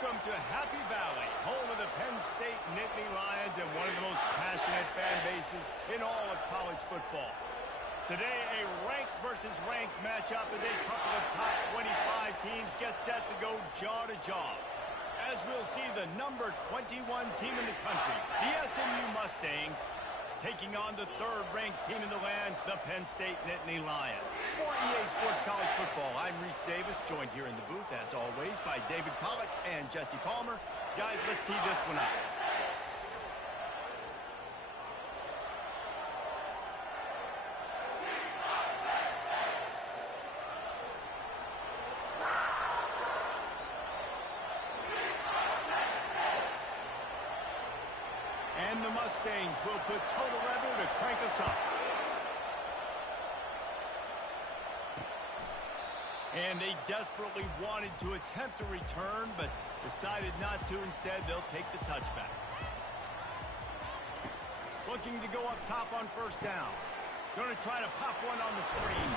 Welcome to Happy Valley, home of the Penn State Nittany Lions and one of the most passionate fan bases in all of college football. Today, a rank versus rank matchup as a couple of top 25 teams get set to go jaw to jaw. As we'll see the number 21 team in the country, the SMU Mustangs, taking on the third-ranked team in the land, the Penn State Nittany Lions. For EA Sports College Football, I'm Reese Davis, joined here in the booth, as always, by David Pollack and Jesse Palmer. Guys, let's tee this one up. And the Mustangs will put total leather to crank us up. And they desperately wanted to attempt a return, but decided not to. Instead, they'll take the touchback. Looking to go up top on first down. Going to try to pop one on the screen.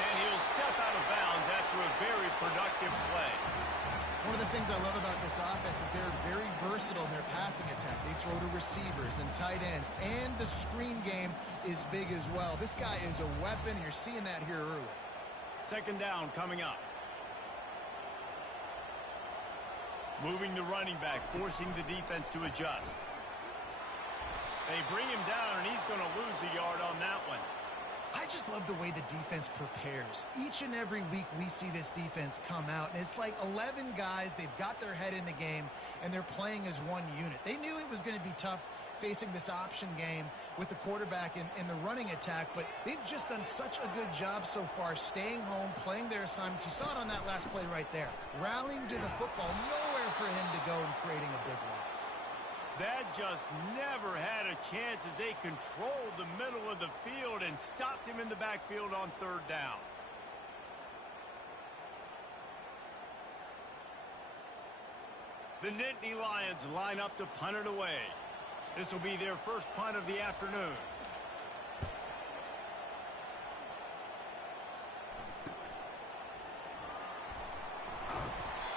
And he'll step out of bounds after a very productive play. One of the things I love about this offense is they're very versatile in their passing attack. They throw to receivers and tight ends, and the screen game is big as well. This guy is a weapon, and you're seeing that here early. Second down coming up. Moving the running back, forcing the defense to adjust. They bring him down, and he's going to lose a yard on that one. I just love the way the defense prepares. Each and every week we see this defense come out, and it's like 11 guys. They've got their head in the game, and they're playing as one unit. They knew it was going to be tough facing this option game with the quarterback in the running attack, but they've just done such a good job so far staying home, playing their assignments. You saw it on that last play right there. Rallying to the football, nowhere for him to go and creating a big loss. That just never had a chance as they controlled the middle of the field and stopped him in the backfield on third down. The Nittany Lions line up to punt it away. This will be their first punt of the afternoon.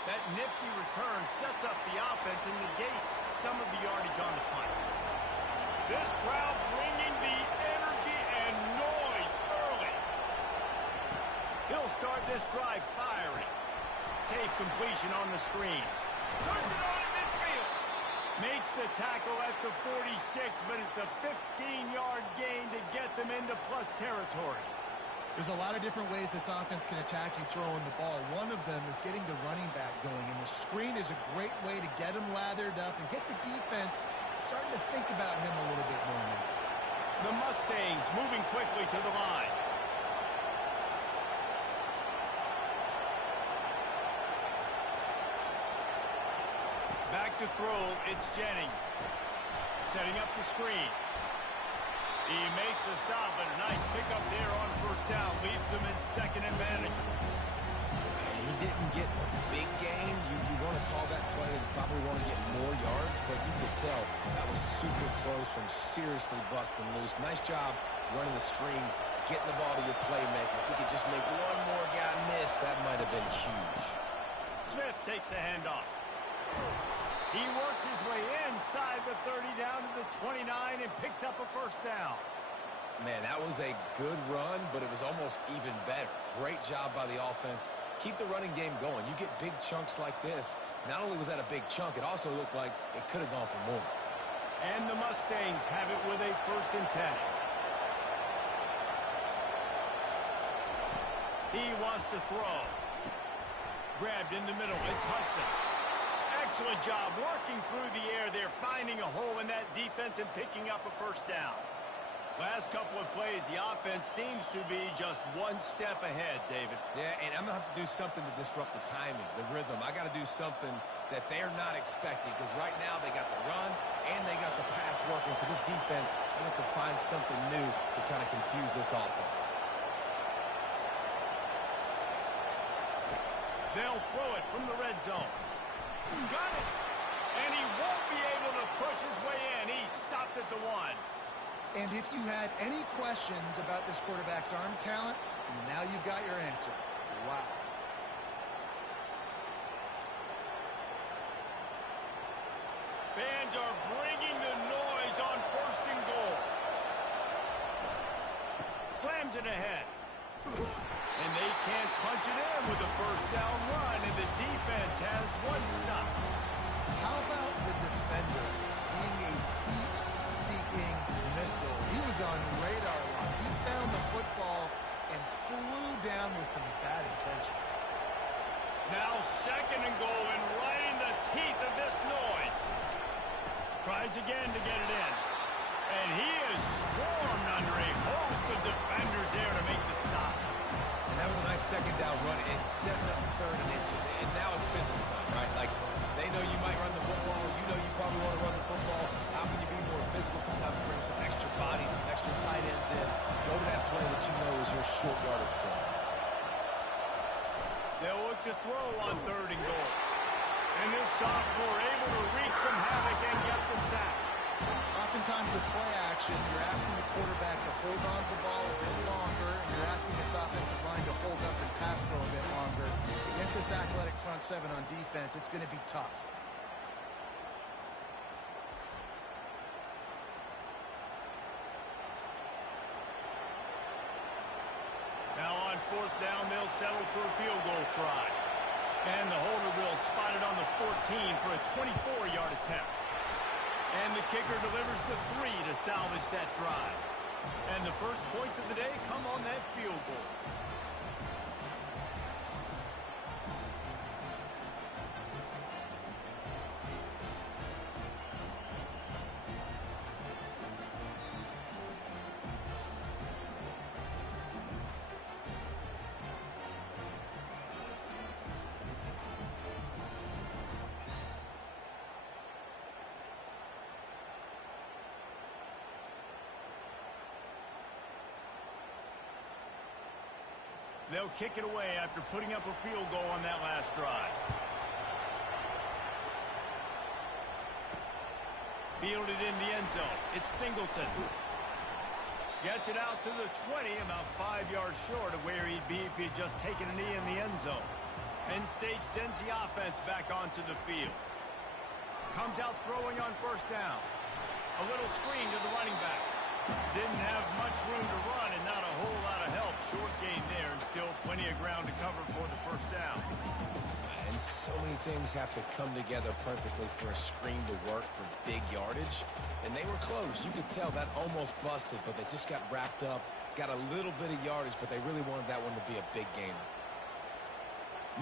That nifty return sets up the offense and negates some of the yardage on the punt. This crowd bringing the energy and noise early. He'll start this drive firing. Safe completion on the screen. Turns it on in midfield. Makes the tackle at the 46, but it's a 15-yard gain to get them into plus territory. There's a lot of different ways this offense can attack you throwing the ball. One of them is getting the running back going, and the screen is a great way to get him lathered up and get the defense starting to think about him a little bit more now. The Mustangs moving quickly to the line. Back to throw, it's Jennings. Setting up the screen. He makes the stop, but a nice pickup there on first down. Leaves them in second and manageable. He didn't get a big gain. You want to call that play and probably want to get more yards, but you could tell that was super close from seriously busting loose. Nice job running the screen, getting the ball to your playmaker. If he could just make one more guy miss, that might have been huge. Smith takes the handoff. He works his way inside the 30 down to the 29 and picks up a first down. Man, that was a good run, but it was almost even better. Great job by the offense. Keep the running game going. You get big chunks like this. Not only was that a big chunk, it also looked like it could have gone for more. And the Mustangs have it with a 1st and 10. He wants to throw. Grabbed in the middle. It's Hudson. Excellent job working through the air there, finding a hole in that defense and picking up a first down. Last couple of plays, the offense seems to be just one step ahead, David. Yeah, and I'm going to have to do something to disrupt the timing, the rhythm. I got to do something that they're not expecting, because right now they got the run and they got the pass working. So this defense, they have to find something new to kind of confuse this offense. They'll throw it from the red zone. Got it! And he won't be able to push his way in. He stopped at the 1. And if you had any questions about this quarterback's arm talent, now you've got your answer. Wow. Lions are bringing the noise on 1st and goal. Slams it ahead. And they can't punch it in with a 1st down run, and the defense has one stop. How about the defender being a heat-seeking missile? He was on radar lock. He found the football and flew down with some bad intentions. Now 2nd and goal, and right in the teeth of this noise. Tries again to get it in. And he is swarmed under a host of defenders there to make the stop. And that was a nice 2nd down run and setting up 3rd and inches. And now it's physical time, right? Like, they know you might run the football. You know you probably want to run the football. How can you be more physical? Sometimes bring some extra bodies, some extra tight ends in. Go to that play that you know is your short yardage play. They'll look to throw on 3rd and goal. And this sophomore able to wreak some havoc and get the sack. Oftentimes with play action, you're asking the quarterback to hold on to the ball a bit longer, and you're asking this offensive line to hold up and pass pro a bit longer. Against this athletic front 7 on defense, it's going to be tough. Now on 4th down, they'll settle for a field goal try. And the holder will spot it on the 14 for a 24-yard attempt. And the kicker delivers the 3 to salvage that drive. And the first points of the day come on that field goal. They'll kick it away after putting up a field goal on that last drive. Fielded in the end zone. It's Singleton. Gets it out to the 20, about 5 yards short of where he'd be if he'd just taken a knee in the end zone. Penn State sends the offense back onto the field. Comes out throwing on 1st down. A little screen to the running back. Didn't have much room to run and not a whole lot of help. Short gain there and still plenty of ground to cover for the 1st down. And so many things have to come together perfectly for a screen to work for big yardage. And they were close. You could tell that almost busted, but they just got wrapped up, got a little bit of yardage, but they really wanted that one to be a big gainer.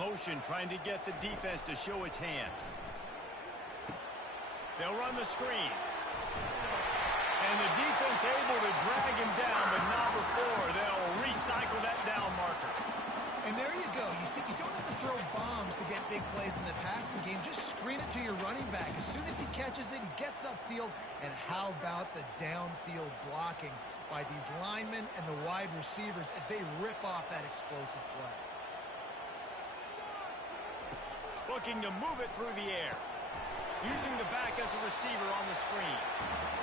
Motion trying to get the defense to show its hand. They'll run the screen. And the defense able to drag him down, but not before. They'll recycle that down marker. And there you go. You see, you don't have to throw bombs to get big plays in the passing game. Just screen it to your running back. As soon as he catches it, he gets upfield. And how about the downfield blocking by these linemen and the wide receivers as they rip off that explosive play. Looking to move it through the air. Using the back as a receiver on the screen.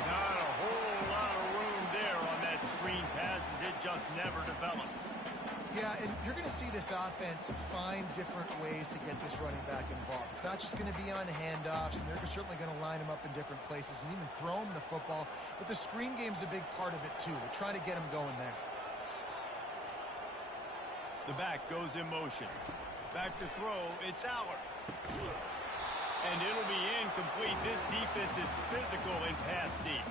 Not a whole lot of room there on that screen pass as it just never developed. Yeah, and you're going to see this offense find different ways to get this running back involved. It's not just going to be on handoffs, and they're certainly going to line him up in different places and even throw him the football. But the screen game's a big part of it, too. We'll try to get him going there. The back goes in motion. Back to throw. It's Aller. And it'll be incomplete. This defense is physical in pass deep.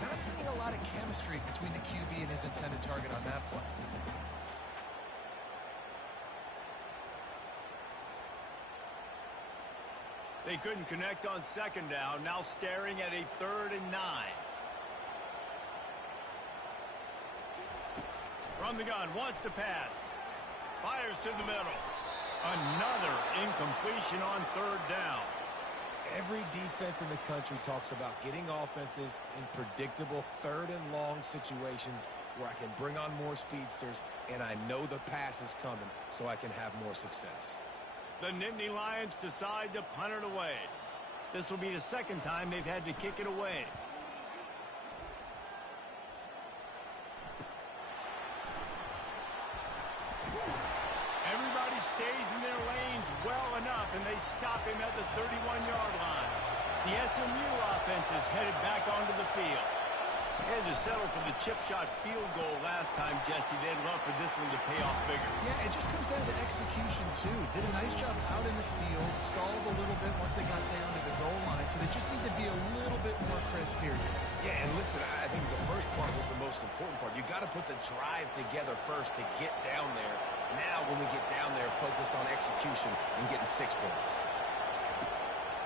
Not seeing a lot of chemistry between the QB and his intended target on that play. They couldn't connect on 2nd down. Now staring at a 3rd and 9. From the gun, wants to pass. Fires to the middle. Another incompletion on 3rd down. Every defense in the country talks about getting offenses in predictable 3rd and long situations where I can bring on more speedsters and I know the pass is coming so I can have more success. The Nittany Lions decide to punt it away. This will be the 2nd time they've had to kick it away. Everybody stays in their lanes well enough, and they stop him at the 31-yard line. The SMU offense is headed back onto the field. And to settle for the chip shot field goal last time, Jesse, they'd love for this one to pay off bigger. Yeah, it just comes down to execution, too. Did a nice job out in the field, stalled a little bit once they got down to the goal line, so they just need to be a little bit more crisp here. Yeah, and listen, I think the first part was the most important part. You got to put the drive together first to get down there. Now, when we get down there, focus on execution and getting 6 points.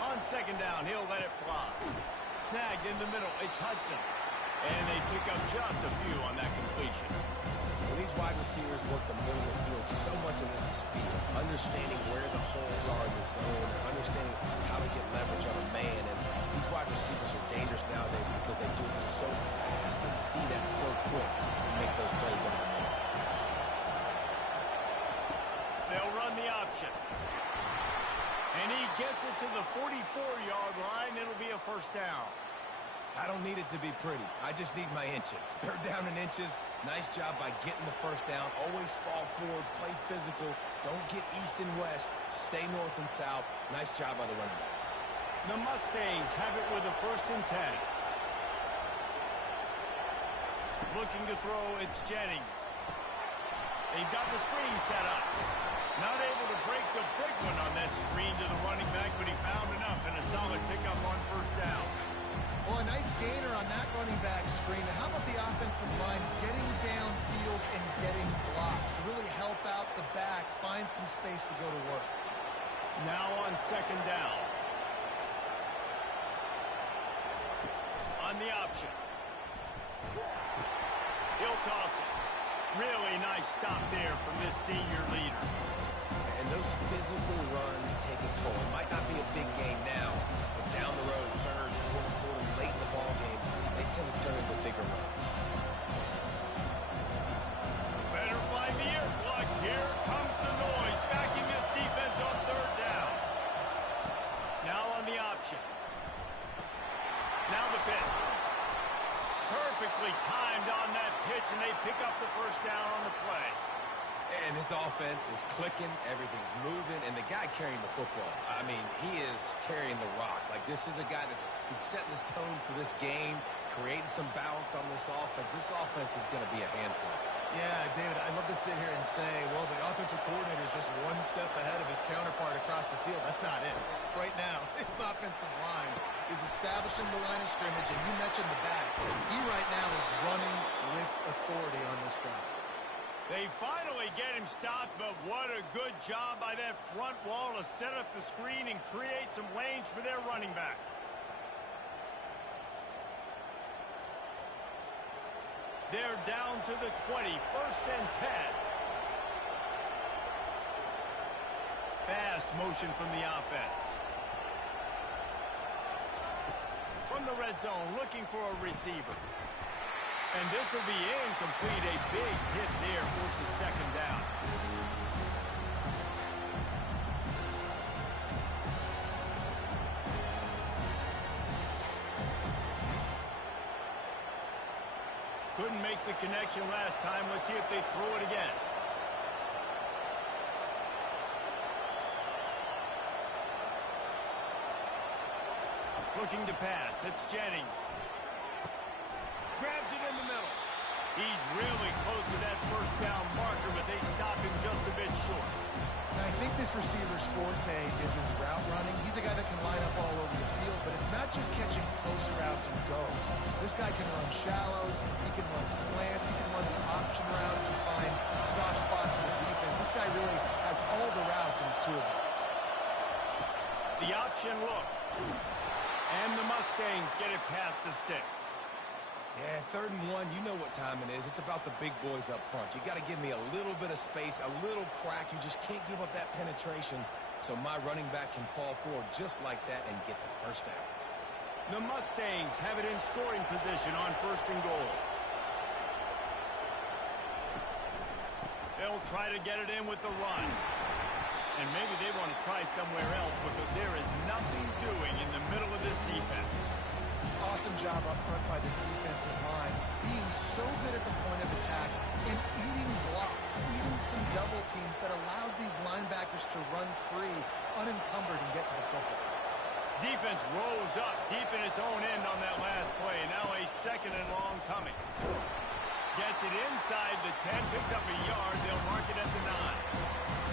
On second down, he'll let it fly. Snagged in the middle, it's Hudson. And they pick up just a few on that completion. When these wide receivers work the middle of the field, so much of this is feel. Understanding where the holes are in the zone, understanding how to get leverage on a man. And these wide receivers are dangerous nowadays because they do it so fast and see that so quick and make those plays over the middle. They'll run the option. And he gets it to the 44-yard line. It'll be a first down. I don't need it to be pretty. I just need my inches. Third down in inches. Nice job by getting the first down. Always fall forward, play physical. Don't get east and west. Stay north and south. Nice job by the running back. The Mustangs have it with a 1st and 10. Looking to throw, it's Jennings. They've got the screen set up. Not able to break the big one on that screen to the running back, but he found enough and a solid pickup on first down. Well, a nice gainer on that running back screen. And how about the offensive line getting downfield and getting blocks to really help out the back, find some space to go to work. Now on second down. On the option. He'll toss it. Really nice stop there from this senior leader. And those physical runs take a toll. It might not be a big game now, but down the road, third, fourth quarter, late in the ball games, they tend to turn into bigger runs. Better find the earplugs. Here comes the noise, backing this defense on third down. Now on the option. Now the pitch. Perfectly timed on that pitch, and they pick up the first down on the play. And this offense is clicking, everything's moving, and the guy carrying the football, I mean, he is carrying the rock. Like, this is a guy he's setting his tone for this game, creating some balance on this offense. This offense is going to be a handful. Yeah, David, I'd love to sit here and say, well, the offensive coordinator is just one step ahead of his counterpart across the field. That's not it. Right now, his offensive line is establishing the line of scrimmage, and you mentioned the back. He right now is running with authority on this drive. They finally get him stopped, but what a good job by that front wall to set up the screen and create some lanes for their running back. They're down to the 20, 1st and 10. Fast motion from the offense. From the red zone, looking for a receiver. And this will be incomplete. A big hit there, forces second down. Couldn't make the connection last time. Let's see if they throw it again. Looking to pass. It's Jennings. Grabs it in the middle. He's really close to that first down marker, but they stop him just a bit short. And I think this receiver's forte is his route running. He's a guy that can line up all over the field, but it's not just catching close routes and goes. This guy can run shallows, he can run slants, he can run the option routes and find soft spots in the defense. This guy really has all the routes in his toolbox. The option look. And the Mustangs get it past the sticks. Yeah, 3rd and 1, you know what time it is. It's about the big boys up front. You got to give me a little bit of space, a little crack. You just can't give up that penetration so my running back can fall forward just like that and get the first down. The Mustangs have it in scoring position on 1st and goal. They'll try to get it in with the run. And maybe they want to try somewhere else because there is nothing doing in the middle of this defense. Awesome job up front by this defensive line, being so good at the point of attack and eating blocks, eating some double teams that allows these linebackers to run free, unencumbered, and get to the football. Defense rose up deep in its own end on that last play. Now a second and long coming. Gets it inside the 10, picks up a yard. They'll mark it at the 9.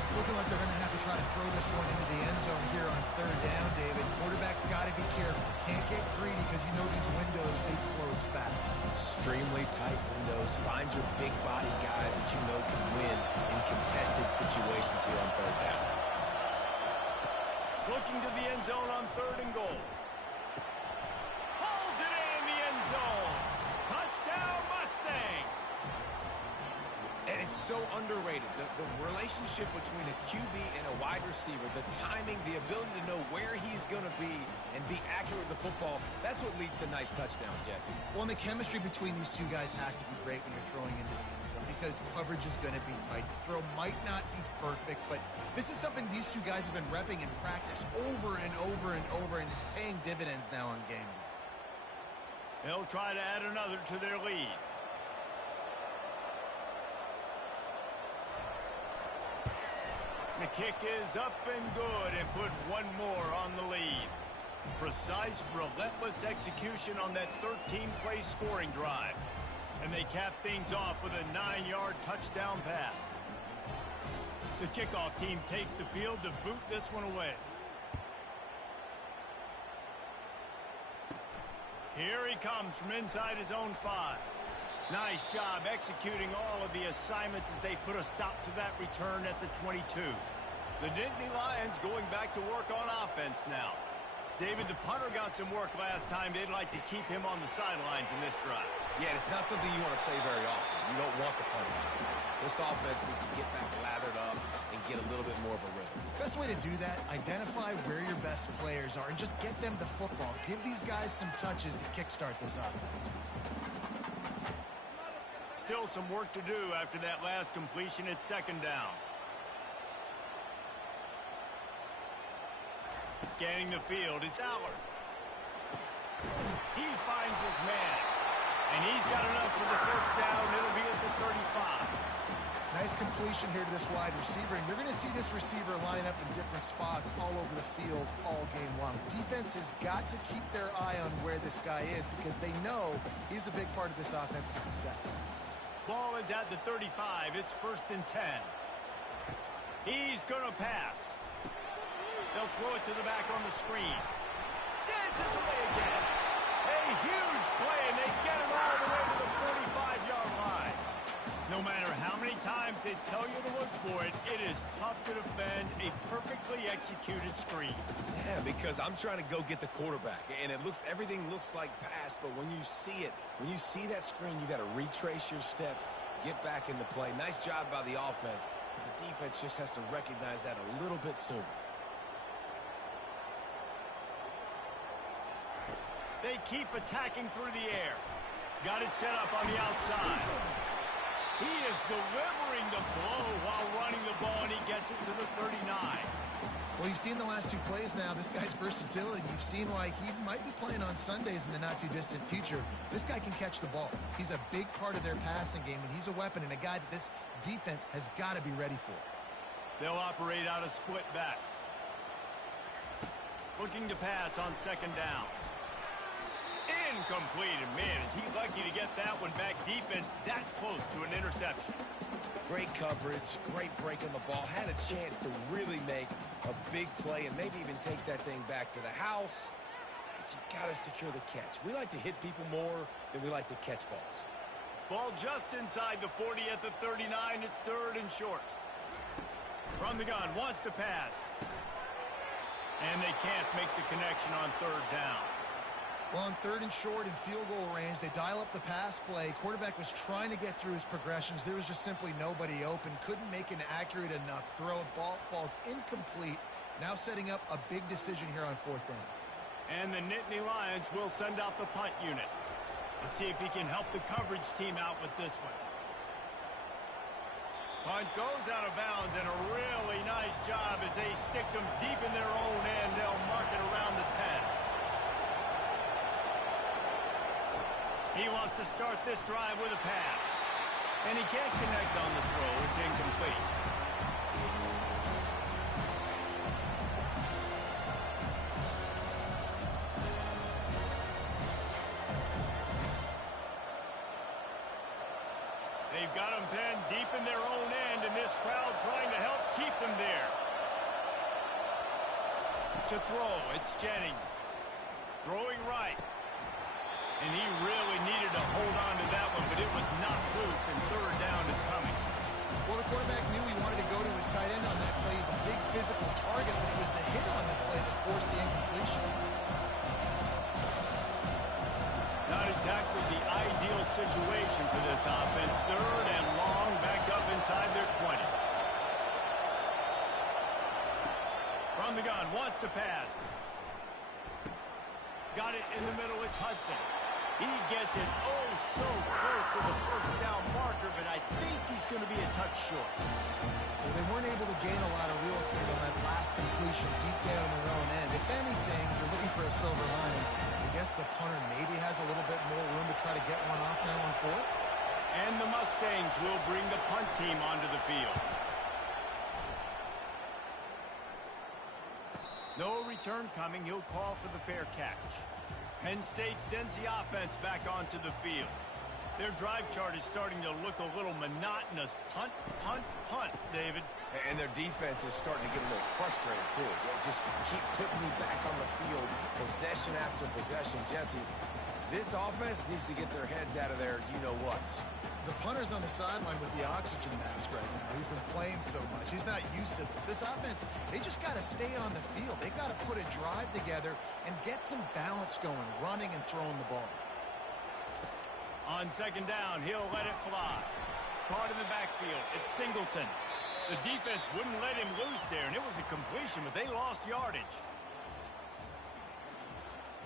It's looking like they're going to have to try to throw this one into the end zone here on third down, David. Quarterback's got to be careful. Can't get greedy because you know these windows, they close fast. Extremely tight windows. Find your big body guys that you know can win in contested situations here on third down. Looking to the end zone on third and goal. Hauls it in the end zone. Touchdown, Mustangs. And it's so underrated. The relationship between a QB and a wide receiver, the timing, the ability to know where he's going to be and be accurate with the football, that's what leads to nice touchdowns, Jesse. Well, and the chemistry between these two guys has to be great when you're throwing into the end zone because coverage is going to be tight. The throw might not be perfect, but this is something these two guys have been repping in practice over and over and over, and it's paying dividends now on game day. They'll try to add another to their lead. The kick is up and good and put one more on the lead. Precise, relentless execution on that 13-play scoring drive. And they cap things off with a 9-yard touchdown pass. The kickoff team takes the field to boot this one away. Here he comes from inside his own 5. Nice job executing all of the assignments as they put a stop to that return at the 22. The Nittany Lions going back to work on offense now. David, the punter got some work last time. They'd like to keep him on the sidelines in this drive. Yeah, it's not something you want to say very often. You don't want the punter. This offense needs to get back lathered up and get a little bit more of a rhythm. Best way to do that, identify where your best players are and just get them the football. Give these guys some touches to kickstart this offense. Still some work to do after that last completion at second down. Scanning the field, it's Allard. He finds his man. And he's got enough for the first down. It'll be at the 35. Nice completion here to this wide receiver. And you're going to see this receiver line up in different spots all over the field all game long. Defense has got to keep their eye on where this guy is because they know he's a big part of this offense's success. Ball is at the 35. It's 1st and 10. He's going to pass. They'll throw it to the back on the screen. Dances away again. A huge play, and they get him all the way to the 45-yard line. No matter how many times they tell you to look for it, it is tough to defend a perfectly executed screen. Yeah, because I'm trying to go get the quarterback, and everything looks like pass, but when you see it, when you see that screen, you got to retrace your steps, get back into play. Nice job by the offense, but the defense just has to recognize that a little bit sooner. They keep attacking through the air. Got it set up on the outside. He is delivering the blow while running the ball, and he gets it to the 39. Well, you've seen the last 2 plays now. This guy's versatility. You've seen why he might be playing on Sundays in the not-too-distant future. This guy can catch the ball. He's a big part of their passing game, and he's a weapon and a guy that this defense has got to be ready for. They'll operate out of split backs. Looking to pass on second down. Incomplete, and man, is he lucky to get that one back. Defense that close to an interception. Great coverage, great break on the ball. Had a chance to really make a big play and maybe even take that thing back to the house. But you got to secure the catch. We like to hit people more than we like to catch balls. Ball just inside the 40 at the 39. It's 3rd and short. From the gun, wants to pass. And they can't make the connection on 3rd down. Well, on 3rd and short in field goal range, they dial up the pass play. Quarterback was trying to get through his progressions. There was just simply nobody open. Couldn't make an accurate enough throw. Ball falls incomplete. Now setting up a big decision here on 4th down. And the Nittany Lions will send out the punt unit. Let's see if he can help the coverage team out with this one. Punt goes out of bounds, and a really nice job as they stick them deep in their own end. They'll mark it around the 10. He wants to start this drive with a pass. And he can't connect on the throw. It's incomplete. They've got them pinned deep in their own end, and this crowd trying to help keep them there. To throw, it's Jennings. Throwing right. And he really needed to hold on to that one, but it was knocked loose, and third down is coming. Well, the quarterback knew he wanted to go to his tight end on that play. He's a big physical target, but it was the hit on the play that forced the incompletion. Not exactly the ideal situation for this offense. Third and long, back up inside their 20. From the gun, wants to pass. Got it in the middle, it's Hudson. He gets it so close to the first down marker, but I think he's going to be a touch short. Well, they weren't able to gain a lot of real estate on that last completion deep down in their own end. If anything, they're looking for a silver lining. I guess the punter maybe has a little bit more room to try to get one off now on fourth. And the Mustangs will bring the punt team onto the field. No return coming. He'll call for the fair catch. Penn State sends the offense back onto the field. Their drive chart is starting to look a little monotonous. Punt, punt, punt, David. And their defense is starting to get a little frustrated, too. They just keep putting me back on the field, possession after possession. Jesse, this offense needs to get their heads out of their you-know-whats. The punter's on the sideline with the oxygen mask right now. He's been playing so much. He's not used to this. This offense, they just got to stay on the field. They got to put a drive together and get some balance going, running and throwing the ball. On second down, he'll let it fly. Caught in the backfield. It's Singleton. The defense wouldn't let him loose there, and it was a completion, but they lost yardage.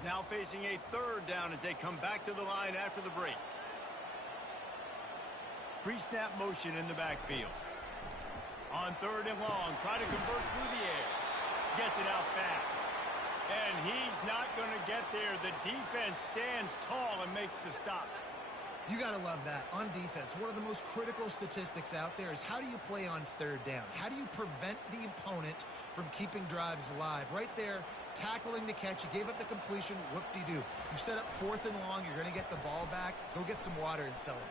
Now facing a third down as they come back to the line after the break. Pre-snap motion in the backfield. On third and long, try to convert through the air. Gets it out fast. And he's not going to get there. The defense stands tall and makes the stop. You got to love that. On defense, one of the most critical statistics out there is how do you play on third down? How do you prevent the opponent from keeping drives alive? Right there, tackling the catch. You gave up the completion. Whoop-de-doo. You set up fourth and long. You're going to get the ball back. Go get some water and celebrate.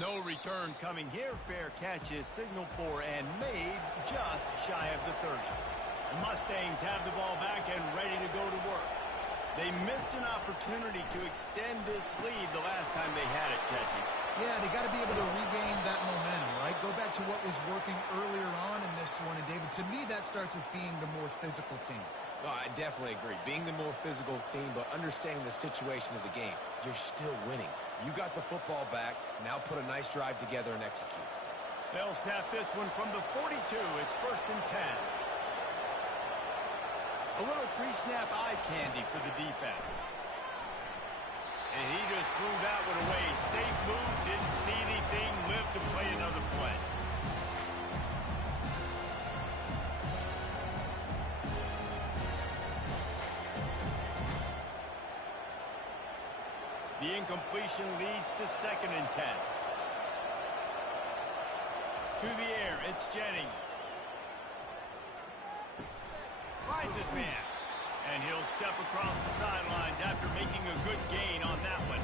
No return coming here. Fair catch is signaled for and made just shy of the 30. The Mustangs have the ball back and ready to go to work. They missed an opportunity to extend this lead the last time they had it, Jesse. Yeah, they got to be able to regain that momentum, right? Go back to what was working earlier on in this one. And, David, to me, that starts with being the more physical team. No, I definitely agree. Being the more physical team, but understanding the situation of the game. You're still winning. You got the football back. Now put a nice drive together and execute. They'll snap this one from the 42. It's first and 10. A little pre-snap eye candy for the defense. And he just threw that one away. Safe move, didn't see anything, lived to play another play. The incompletion leads to second and 10. To the air, it's Jennings. Finds his man. And he'll step across the sidelines after making a good gain on that one.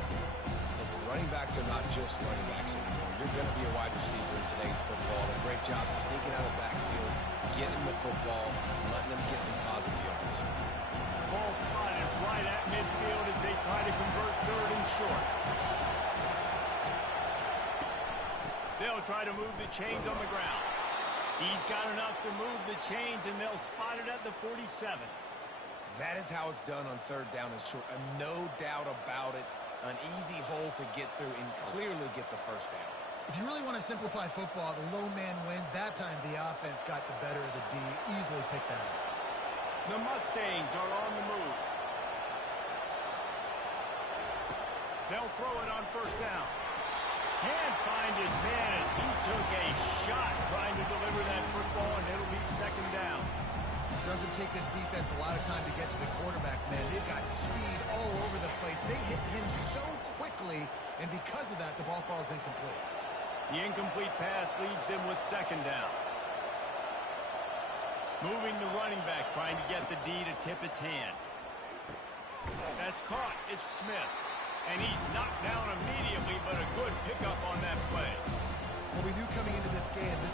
Listen, running backs are not just running backs anymore. You're going to be a wide receiver in today's football. A great job sneaking out of the backfield, getting the football, letting them get some positive yards. Ball spotted right at midfield as they try to convert third and short. They'll try to move the chains on the ground. He's got enough to move the chains, and they'll spot it at the 47. That is how it's done on third down and short. No doubt about it. An easy hole to get through and clearly get the first down. If you really want to simplify football, the low man wins. That time the offense got the better of the D. Easily picked that up. The Mustangs are on the move. They'll throw it on first down. Can't find his man as he took a shot trying to deliver that football, and it'll be second down. Doesn't take this defense a lot of time to get to the quarterback, man. They've got speed all over the place. They hit him so quickly, and because of that, the ball falls incomplete. The incomplete pass leaves them with second down. Moving the running back, trying to get the D to tip its hand. That's caught. It's Smith. And he's knocked down immediately, but a good pickup on that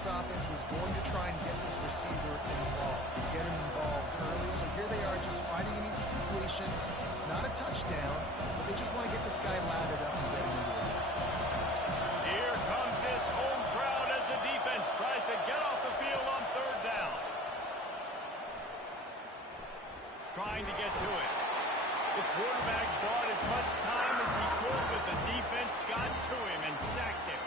this offense was going to try and get this receiver involved, get him involved early. So here they are just finding an easy completion. It's not a touchdown, but they just want to get this guy lathered up and get him into it. Here comes this home crowd as the defense tries to get off the field on third down. Trying to get to it. The quarterback bought as much time as he could, but the defense got to him and sacked him.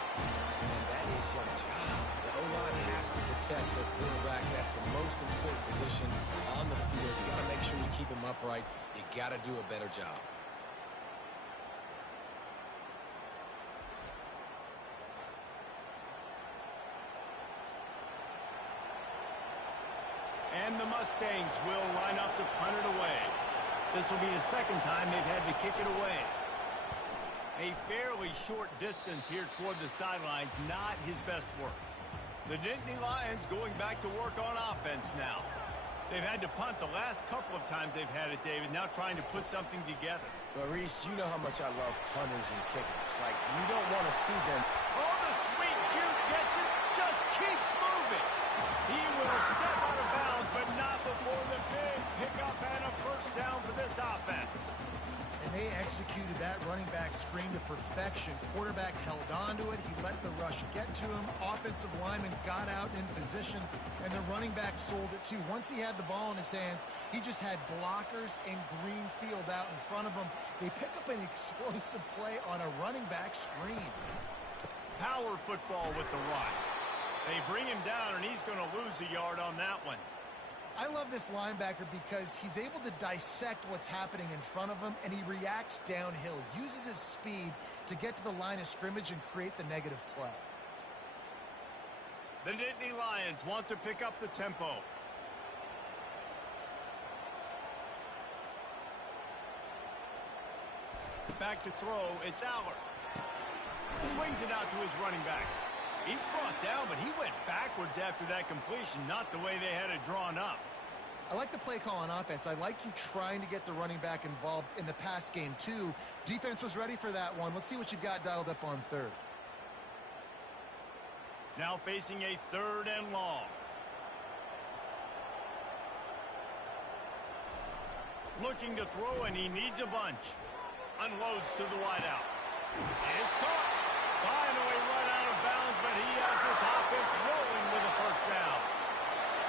And that is your job. The O-line has to protect their quarterback. That's the most important position on the field. You got to make sure you keep him upright. You got to do a better job. And the Mustangs will line up to punt it away. This will be the second time they've had to kick it away. A fairly short distance here toward the sidelines, not his best work. The Nittany Lions going back to work on offense now. They've had to punt the last couple of times they've had it, David, now trying to put something together. But, Reese, you know how much I love punters and kickers. Like, you don't want to see them. Oh, the sweet juke gets it, just keeps moving. He will step out of bounds, but not before the big pickup and a first down for this offense. And they executed that running back screen to perfection. Quarterback held on to it. He let the rush get to him. Offensive lineman got out in position, and the running back sold it too. Once he had the ball in his hands, he just had blockers and green field out in front of him. They pick up an explosive play on a running back screen. Power football with the run. They bring him down, and he's going to lose a yard on that one. I love this linebacker because he's able to dissect what's happening in front of him, and he reacts downhill, uses his speed to get to the line of scrimmage and create the negative play. The Nittany Lions want to pick up the tempo. Back to throw, it's Aller. Swings it out to his running back. He's brought down, but he went backwards after that completion, not the way they had it drawn up. I like the play call on offense. I like you trying to get the running back involved in the pass game, too. Defense was ready for that one. Let's see what you've got dialed up on third. Now facing a third and long. Looking to throw, and he needs a bunch. Unloads to the wideout. It's caught. Finally run out of bounds, but he has this offense rolling with a first down.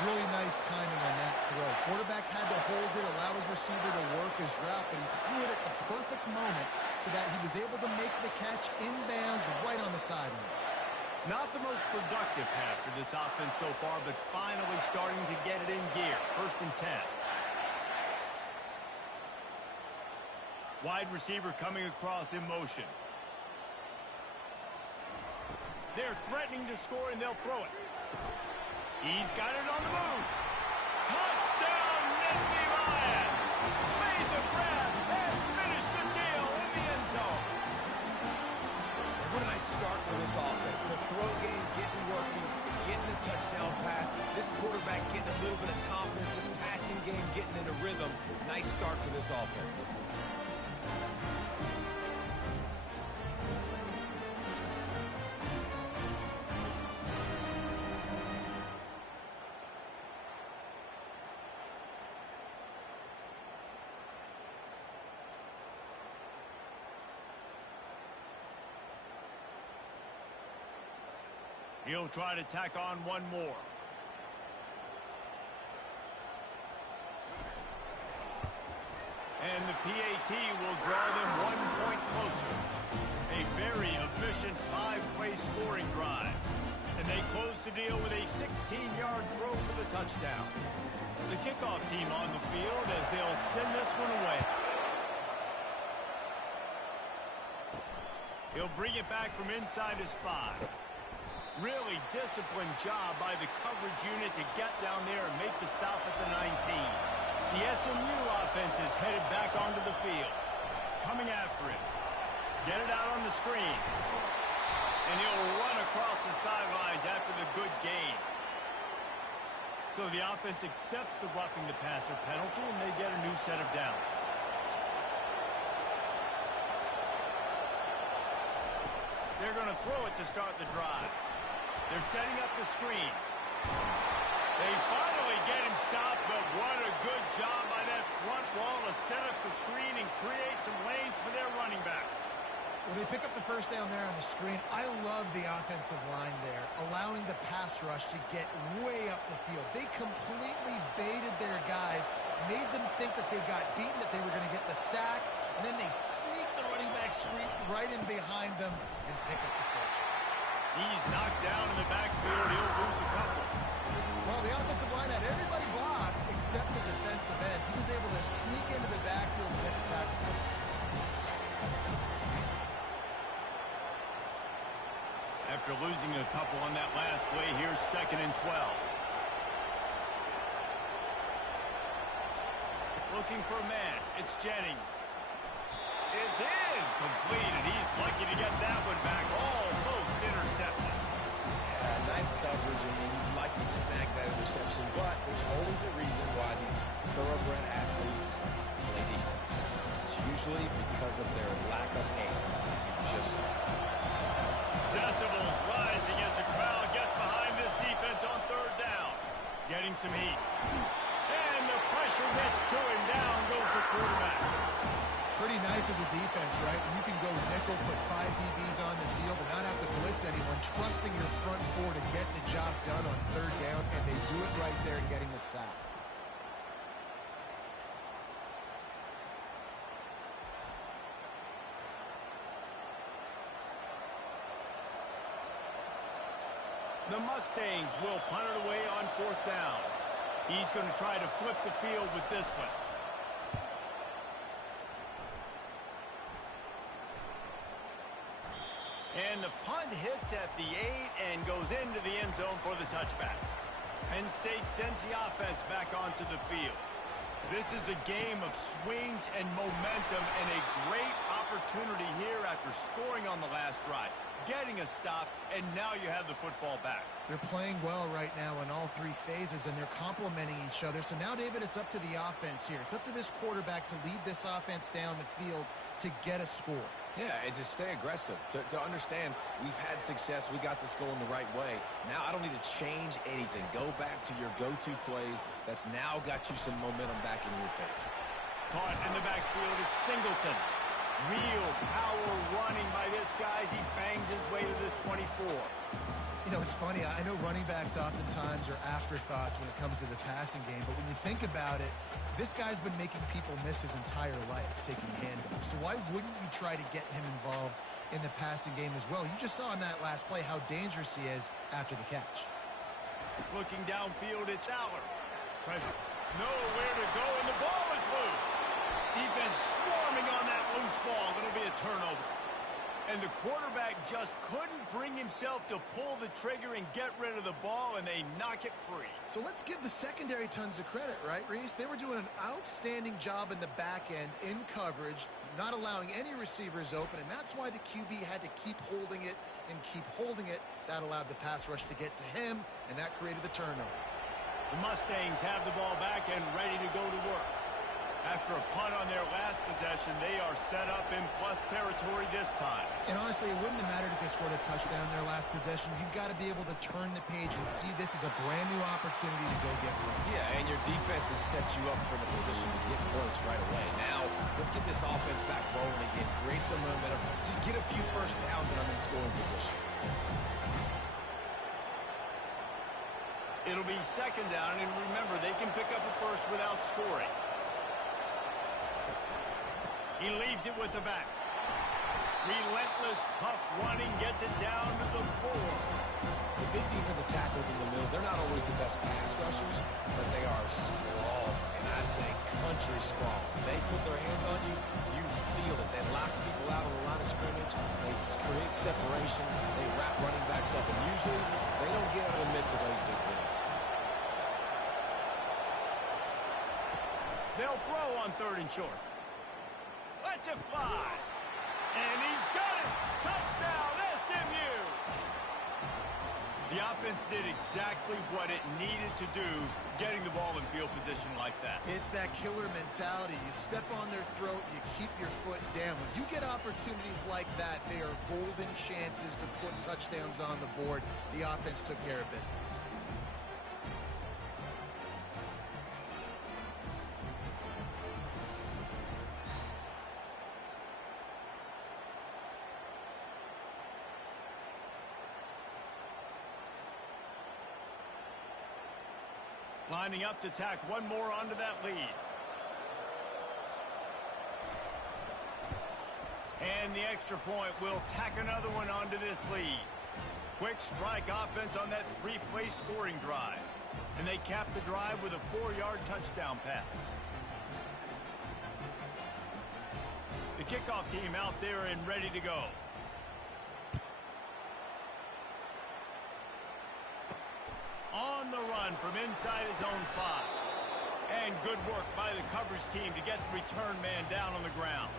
Really nice timing on that throw. Quarterback had to hold it, allow his receiver to work his route, but he threw it at the perfect moment so that he was able to make the catch inbounds right on the sideline. Not the most productive half for this offense so far, but finally starting to get it in gear. 1st and 10. Wide receiver coming across in motion. They're threatening to score, and they'll throw it. He's got it on the move. Touchdown, Nittany Lions! Made the grab and finished the deal in the end zone. What a nice start for this offense. The throw game getting working, getting the touchdown pass. This quarterback getting a little bit of confidence. This passing game getting in a rhythm. Nice start for this offense. He'll try to tack on one more. And the PAT will draw them 1 point closer. A very efficient 5-play scoring drive. And they close the deal with a 16-yard throw for the touchdown. The kickoff team on the field as they'll send this one away. He'll bring it back from inside his 5. Really disciplined job by the coverage unit to get down there and make the stop at the 19. The SMU offense is headed back onto the field. Coming after him. Get it out on the screen. And he'll run across the sidelines after the good gain. So the offense accepts the roughing the passer penalty, and they get a new set of downs. They're going to throw it to start the drive. They're setting up the screen. They finally get him stopped, but what a good job by that front wall to set up the screen and create some lanes for their running back. Well, they pick up the first down there on the screen. I love the offensive line there, allowing the pass rush to get way up the field. They completely baited their guys, made them think that they got beaten, that they were going to get the sack, and then they sneak the running back screen right in behind them and pick up the first. He's knocked down in the backfield. He'll lose a couple. Well, the offensive line had everybody blocked except the defensive end. He was able to sneak into the backfield and get the tackle for the After losing a couple on that last play, here's 2nd and 12. Looking for a man. It's Jennings. It's in. Completed. He's lucky to get that one back. Almost intercepted. Yeah, nice coverage, and you'd like to snag that interception, but there's always a reason why these thoroughbred athletes play defense. It's usually because of their lack of hands that you just saw. Decibels rising as the crowd gets behind this defense on 3rd down. Getting some heat. And the pressure gets to him. Down goes the quarterback. Pretty nice as a defense, right? When you can go nickel, put 5 DBs on the field and not have to blitz anyone, trusting your front four to get the job done on 3rd down, and they do it right there getting the sack. The Mustangs will punt it away on 4th down. He's going to try to flip the field with this one. And the punt hits at the 8 and goes into the end zone for the touchback. Penn State sends the offense back onto the field. This is a game of swings and momentum and a great opportunity here after scoring on the last drive, getting a stop, and now you have the football back. They're playing well right now in all 3 phases, and they're complementing each other. So now, David, it's up to the offense here. It's up to this quarterback to lead this offense down the field to get a score. Yeah, and to stay aggressive, to understand we've had success, we got this going the right way. Now I don't need to change anything. Go back to your go-to plays. That's now got you some momentum back in your favor. Caught in the backfield, it's Singleton. Real power running by this guy as he bangs his way to the 24. You know, it's funny. I know running backs oftentimes are afterthoughts when it comes to the passing game, but when you think about it, this guy's been making people miss his entire life taking handoffs. So why wouldn't you try to get him involved in the passing game as well? You just saw in that last play how dangerous he is after the catch. Looking downfield, it's Aller. Pressure. Nowhere to go, and the ball is loose. Defense swarming on that loose ball. It'll be a turnover. And the quarterback just couldn't bring himself to pull the trigger and get rid of the ball, and they knock it free. So let's give the secondary tons of credit, right, Reese? They were doing an outstanding job in the back end, in coverage, not allowing any receivers open, and that's why the QB had to keep holding it and keep holding it. That allowed the pass rush to get to him, and that created the turnover. The Mustangs have the ball back and ready to go to work. After a punt on their last possession, they are set up in plus territory this time. And honestly, it wouldn't have mattered if they scored a touchdown their last possession. You've got to be able to turn the page and see this as a brand new opportunity to go get points. Yeah, and your defense has set you up for the position to get points right away. Now, let's get this offense back rolling again. Create some momentum. Just get a few first downs and I'm in scoring position. It'll be 2nd down, and remember, they can pick up a first without scoring. He leaves it with the back. Relentless, tough running, gets it down to the 4. The big defensive tackles in the middle, they're not always the best pass rushers, but they are strong, and I say country strong. They put their hands on you, you feel it. They lock people out on the line of scrimmage. They create separation. They wrap running backs up, and usually they don't get out of the midst of those big plays. They'll throw on 3rd and short. Let's it fly. And he's got it. Touchdown, SMU. The offense did exactly what it needed to do, getting the ball in field position like that. It's that killer mentality. You step on their throat, you keep your foot down. When you get opportunities like that, they are golden chances to put touchdowns on the board. The offense took care of business. Lining up to tack one more onto that lead. And the extra point will tack another one onto this lead. Quick strike offense on that three-play scoring drive. And they cap the drive with a 4-yard touchdown pass. The kickoff team out there and ready to go. On the run from inside his own 5. And good work by the coverage team to get the return man down on the ground.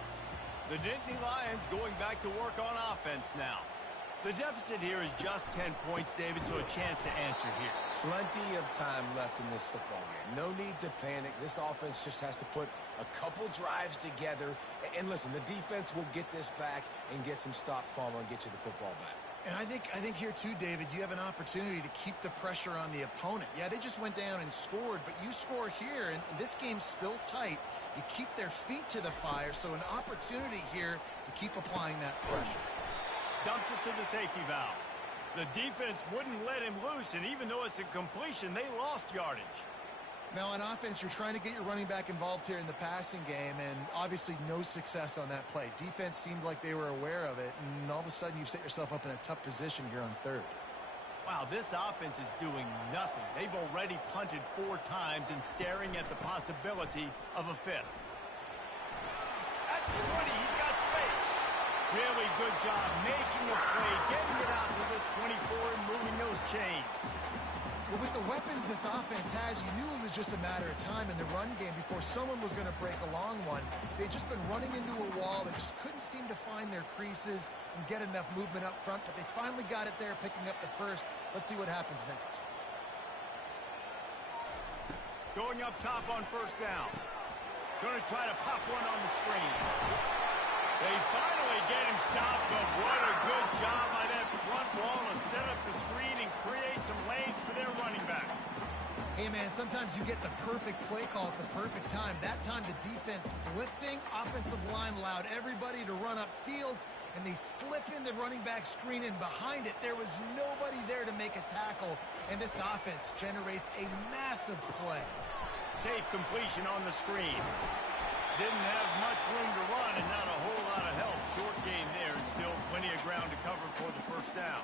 The Nittany Lions going back to work on offense now. The deficit here is just 10 points, David, so a chance to answer here. Plenty of time left in this football game. No need to panic. This offense just has to put a couple drives together. And listen, the defense will get this back and get some stops for them and get you the football back. And I think here too, David, you have an opportunity to keep the pressure on the opponent. Yeah, they just went down and scored, but you score here, and this game's still tight. You keep their feet to the fire, so an opportunity here to keep applying that pressure. Dumps it to the safety valve. The defense wouldn't let him loose, and even though it's a completion, they lost yardage. Now, on offense, you're trying to get your running back involved here in the passing game, and obviously no success on that play. Defense seemed like they were aware of it, and all of a sudden you've set yourself up in a tough position here on third. Wow, this offense is doing nothing. They've already punted 4 times and staring at the possibility of a 5th. At the 20, he's got space. Really good job making a play, getting it out to the 24 and moving those chains. Well, with the weapons this offense has, you knew it was just a matter of time in the run game before someone was going to break a long one. They'd just been running into a wall. They just couldn't seem to find their creases and get enough movement up front, but they finally got it there, picking up the first. Let's see what happens next. Going up top on first down. Going to try to pop one on the screen. They finally get him stopped, but what a good job by that front wall to set up the screen and create some lanes for their running back. Hey, man, sometimes you get the perfect play call at the perfect time. That time the defense blitzing, offensive line allowed everybody to run upfield, and they slip in the running back screen, and behind it there was nobody there to make a tackle, and this offense generates a massive play. Safe completion on the screen. Didn't have much room to run and not a whole lot of help. Short gain there and still plenty of ground to cover for the first down.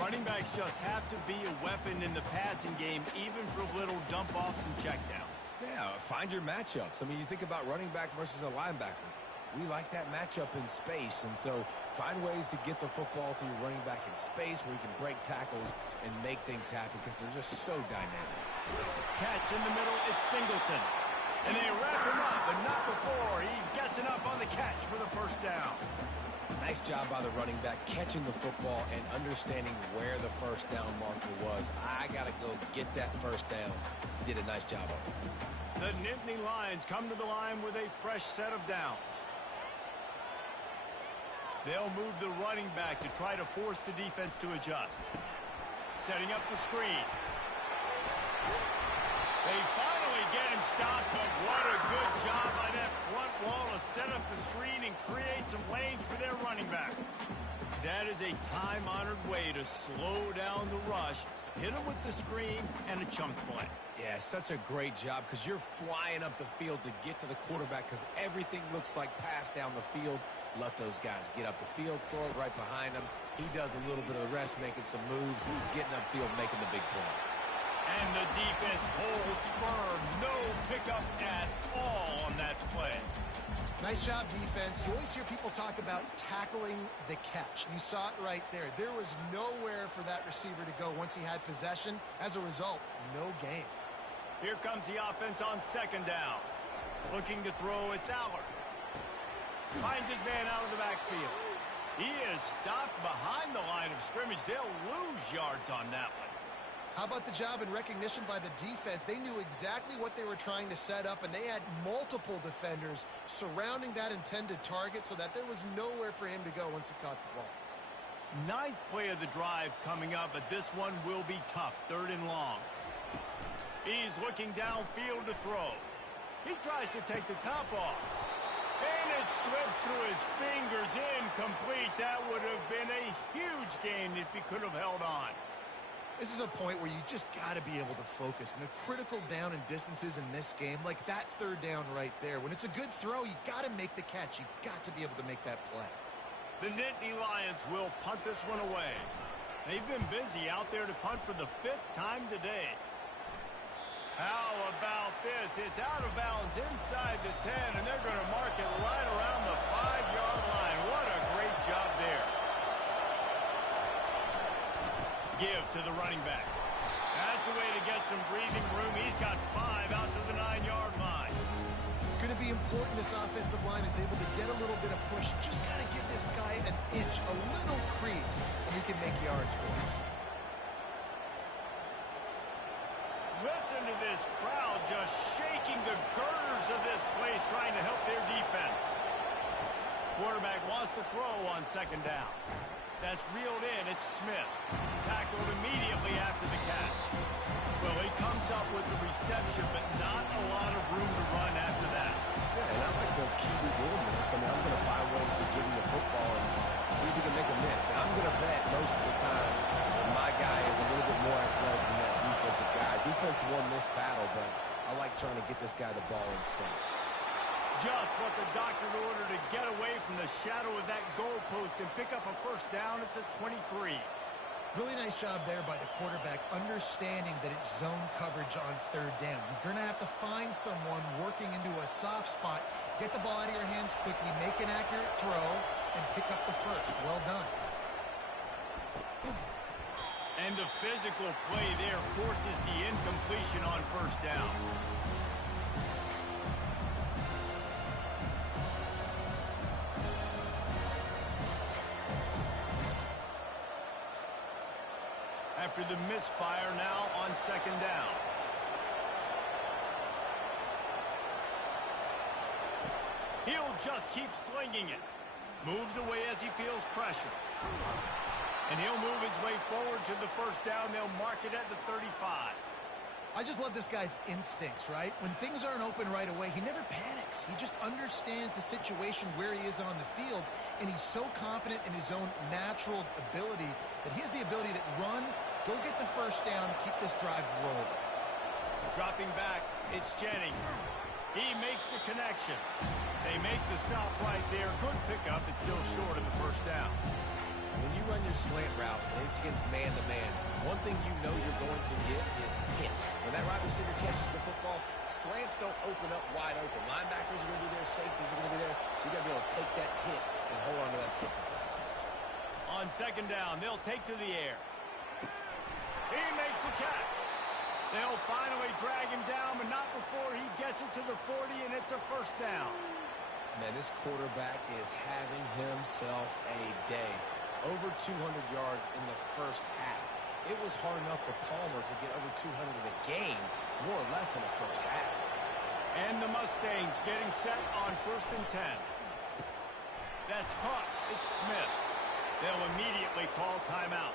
Running backs just have to be a weapon in the passing game, even for little dump-offs and checkdowns. Yeah, find your matchups. I mean, you think about running back versus a linebacker. We like that matchup in space, and so find ways to get the football to your running back in space where you can break tackles and make things happen because they're just so dynamic. Catch in the middle, it's Singleton. And they wrap him up, but not before he gets enough on the catch for the first down. Nice job by the running back catching the football and understanding where the first down marker was. I got to go get that first down. He did a nice job of it. The Nittany Lions come to the line with a fresh set of downs. They'll move the running back to try to force the defense to adjust. Setting up the screen. They finally get him stopped, but what a good job by that front wall to set up the screen and create some lanes for their running back. That is a time-honored way to slow down the rush, hit him with the screen, and a chunk play. Yeah, such a great job because you're flying up the field to get to the quarterback because everything looks like pass down the field. Let those guys get up the field, throw it right behind him. He does a little bit of the rest, making some moves, getting upfield, making the big play. And the defense holds firm. No pickup at all on that play. Nice job, defense. You always hear people talk about tackling the catch. You saw it right there. There was nowhere for that receiver to go once he had possession. As a result, no gain. Here comes the offense on second down. Looking to throw, it's Allard. Finds his man out of the backfield. He is stopped behind the line of scrimmage. They'll lose yards on that one. How about the job and recognition by the defense? They knew exactly what they were trying to set up, and they had multiple defenders surrounding that intended target so that there was nowhere for him to go once he caught the ball. Ninth play of the drive coming up, but this one will be tough. 3rd and long. He's looking downfield to throw. He tries to take the top off. And it slips through his fingers, incomplete. That would have been a huge gain if he could have held on. This is a point where you just got to be able to focus. And the critical down and distances in this game, like that 3rd down right there, when it's a good throw, you got to make the catch. You got to be able to make that play. The Nittany Lions will punt this one away. They've been busy out there to punt for the 5th time today. How about this? It's out of bounds inside the 10, and they're going to mark it right around the 5-yard line. What a great job there. Give to the running back. That's a way to get some breathing room. He's got 5 out to the 9-yard line. It's going to be important this offensive line is able to get a little bit of push. Just got to give this guy an inch, a little crease, and he can make yards for him. Listen to this crowd just shaking the girders of this place, trying to help their defense. Quarterback wants to throw on 2nd down. That's reeled in. It's Smith. Tackled immediately after the catch. Well, he comes up with the reception, but not a lot of room to run after that. Yeah, and I like the QB doing this. I mean, I'm going to find ways to give him the football and see if he can make a miss. And I'm going to bet most of the time that my guy is a little bit more athletic than that defensive guy. Defense won this battle, but I like trying to get this guy the ball in space. Just what the doctor ordered to get away from the shadow of that goalpost and pick up a 1st down at the 23. Really nice job there by the quarterback, understanding that it's zone coverage on 3rd down. You're going to have to find someone working into a soft spot, get the ball out of your hands quickly, make an accurate throw, and pick up the 1st. Well done. And the physical play there forces the incompletion on 1st down. After the misfire, now on 2nd down. He'll just keep slinging it. Moves away as he feels pressure. And he'll move his way forward to the 1st down. They'll mark it at the 35. I just love this guy's instincts, right? When things aren't open right away, he never panics. He just understands the situation where he is on the field, and he's so confident in his own natural ability that he has the ability to run, go get the 1st down, keep this drive rolling. Dropping back, it's Jennings. He makes the connection. They make the stop right there. Good pickup. It's still short of the 1st down. When you run your slant route and it's against man-to-man, one thing you know you're going to get is hit. When that wide receiver catches the football, slants don't open up wide open. Linebackers are going to be there, safeties are going to be there, so you got to be able to take that hit and hold on to that football. On 2nd down, they'll take to the air. He makes the catch. They'll finally drag him down, but not before he gets it to the 40, and it's a 1st down. Man, this quarterback is having himself a day. Over 200 yards in the 1st half. It was hard enough for Palmer to get over 200 a game, more or less in the 1st half. And the Mustangs getting set on 1st and 10. That's caught. It's Smith. They'll immediately call timeout.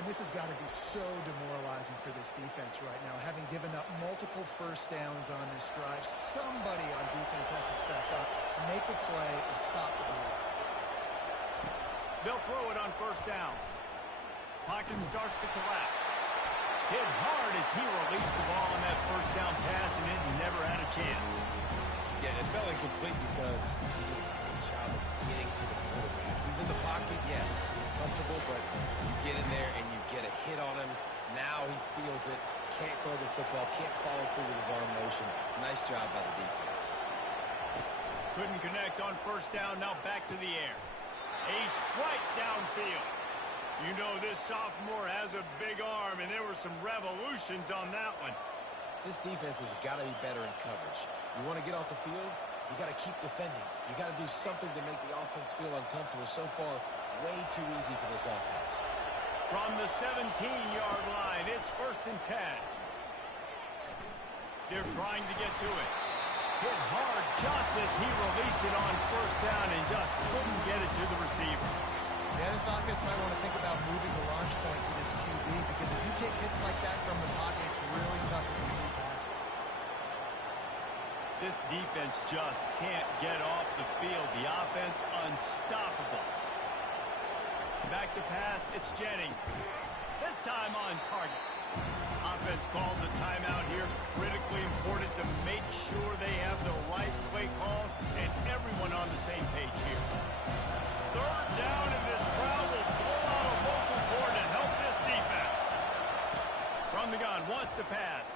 And this has got to be so demoralizing for this defense right now, having given up multiple 1st downs on this drive. Somebody on defense has to step up, make a play, and stop the run. They'll throw it on 1st down. Pocket starts to collapse. Hit hard as he released the ball on that 1st down pass, and it never had a chance. Yeah, it felt incomplete because he did a great job of getting to the quarterback. He's in the pocket, yeah, he's comfortable, but you get in there and you get a hit on him. Now he feels it, can't throw the football, can't follow through with his arm motion. Nice job by the defense. Couldn't connect on 1st down, now back to the air. A strike downfield. You know this sophomore has a big arm, and there were some revolutions on that one. This defense has got to be better in coverage. You want to get off the field? You got to keep defending. You got to do something to make the offense feel uncomfortable. So far, way too easy for this offense. From the 17-yard line, it's 1st and 10. They're trying to get to it. Hit hard just as he released it on 1st down and just couldn't get it to the receiver. Yeah, this offense might want to think about moving the launch point for this QB because if you take hits like that from the pocket, it's really tough to complete passes. This defense just can't get off the field. The offense unstoppable. Back to pass, it's Jennings. This time on target. Offense calls a timeout here. Critically important to make sure they have the right play call and everyone on the same page here. 3rd down, and this crowd will blow out a vocal cord to help this defense. From the gun, wants to pass.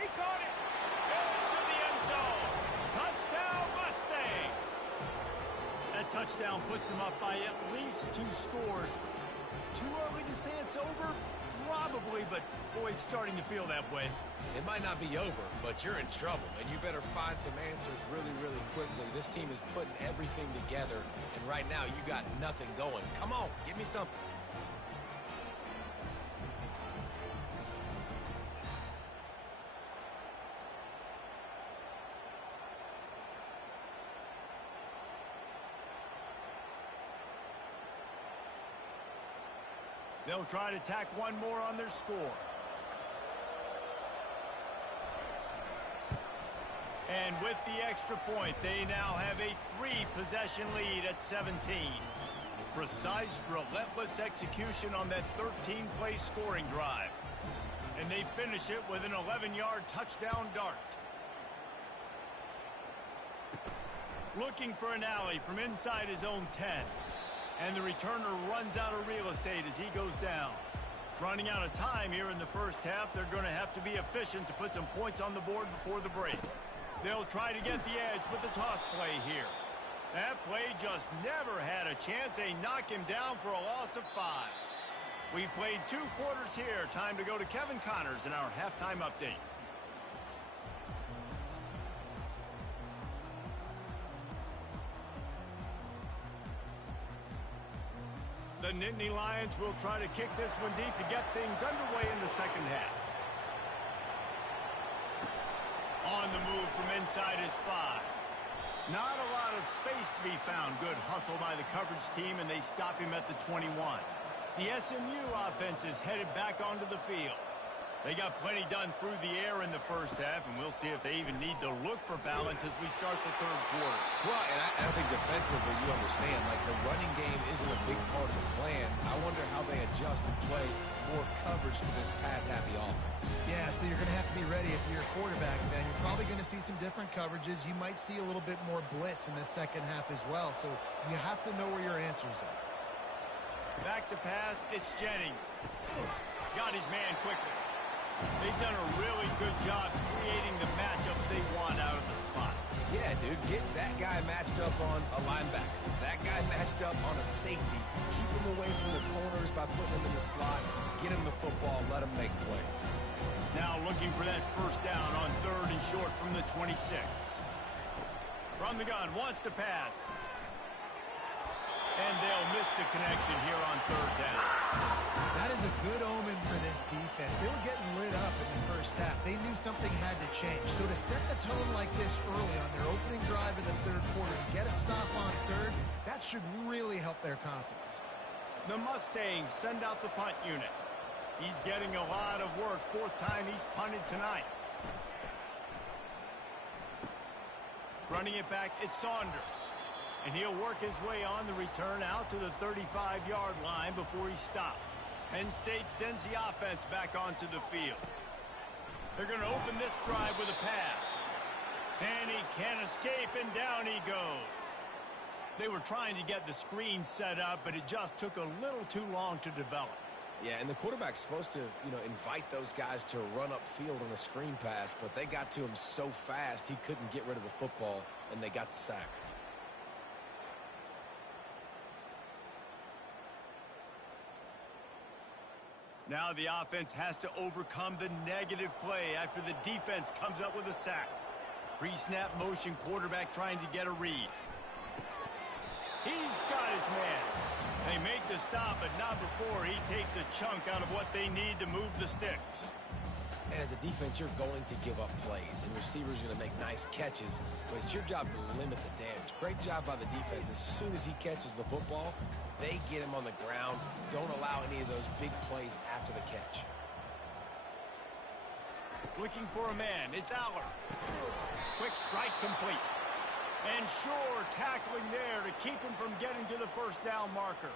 He caught it. Into the end zone. Touchdown, Mustangs. That touchdown puts them up by at least 2 scores. Too early to say it's over? Probably, but boy, it's starting to feel that way. It might not be over, but you're in trouble, and you better find some answers really, really quickly. This team is putting everything together, and right now you got nothing going. Come on, give me something. They'll try to tack one more on their score. And with the extra point, they now have a 3-possession lead at 17. Precise, relentless execution on that 13-play scoring drive. And they finish it with an 11-yard touchdown dart. Looking for an alley from inside his own 10. And the returner runs out of real estate as he goes down. Running out of time here in the first half, they're going to have to be efficient to put some points on the board before the break. They'll try to get the edge with the toss play here. That play just never had a chance. They knock him down for a loss of 5. We've played 2 quarters here. Time to go to Kevin Connors in our halftime update. The Nittany Lions will try to kick this one deep to get things underway in the second half. On the move from inside is 5. Not a lot of space to be found. Good hustle by the coverage team, and they stop him at the 21. The SMU offense is headed back onto the field. They got plenty done through the air in the first half, and we'll see if they even need to look for balance as we start the 3rd quarter. Well, and I think defensively, you understand, like the running game isn't a big part of the plan. I wonder how they adjust and play more coverage to this pass-happy offense. Yeah, so you're going to have to be ready if you're a quarterback, man. You're probably going to see some different coverages. You might see a little bit more blitz in the second half as well, so you have to know where your answers are. Back to pass, it's Jennings. Got his man quickly. They've done a really good job creating the matchups they want out of the slot. Yeah, dude, get that guy matched up on a linebacker. That guy matched up on a safety. Keep him away from the corners by putting him in the slot. Get him the football, let him make plays. Now looking for that 1st down on 3rd and short from the 26. From the gun, wants to pass. And they'll miss the connection here on 3rd down. That is a good omen for this defense. They were getting lit up in the first half. They knew something had to change. So to set the tone like this early on their opening drive of the 3rd quarter and get a stop on 3rd, that should really help their confidence. The Mustangs send out the punt unit. He's getting a lot of work. 4th time he's punted tonight. Running it back, it's Saunders. And he'll work his way on the return out to the 35-yard line before he's stopped. Penn State sends the offense back onto the field. They're going to open this drive with a pass. And he can't escape, and down he goes. They were trying to get the screen set up, but it just took a little too long to develop. Yeah, and the quarterback's supposed to, invite those guys to run upfield on a screen pass, but they got to him so fast he couldn't get rid of the football, and they got the sack. Now the offense has to overcome the negative play after the defense comes up with a sack. Pre-snap motion quarterback trying to get a read. He's got his man. They make the stop, but not before he takes a chunk out of what they need to move the sticks. And as a defense, you're going to give up plays, and receivers are going to make nice catches, but it's your job to limit the damage. Great job by the defense. As soon as he catches the football, they get him on the ground. Don't allow any of those big plays after the catch. Looking for a man. It's Aller. Quick strike complete. And sure, tackling there to keep him from getting to the first down marker.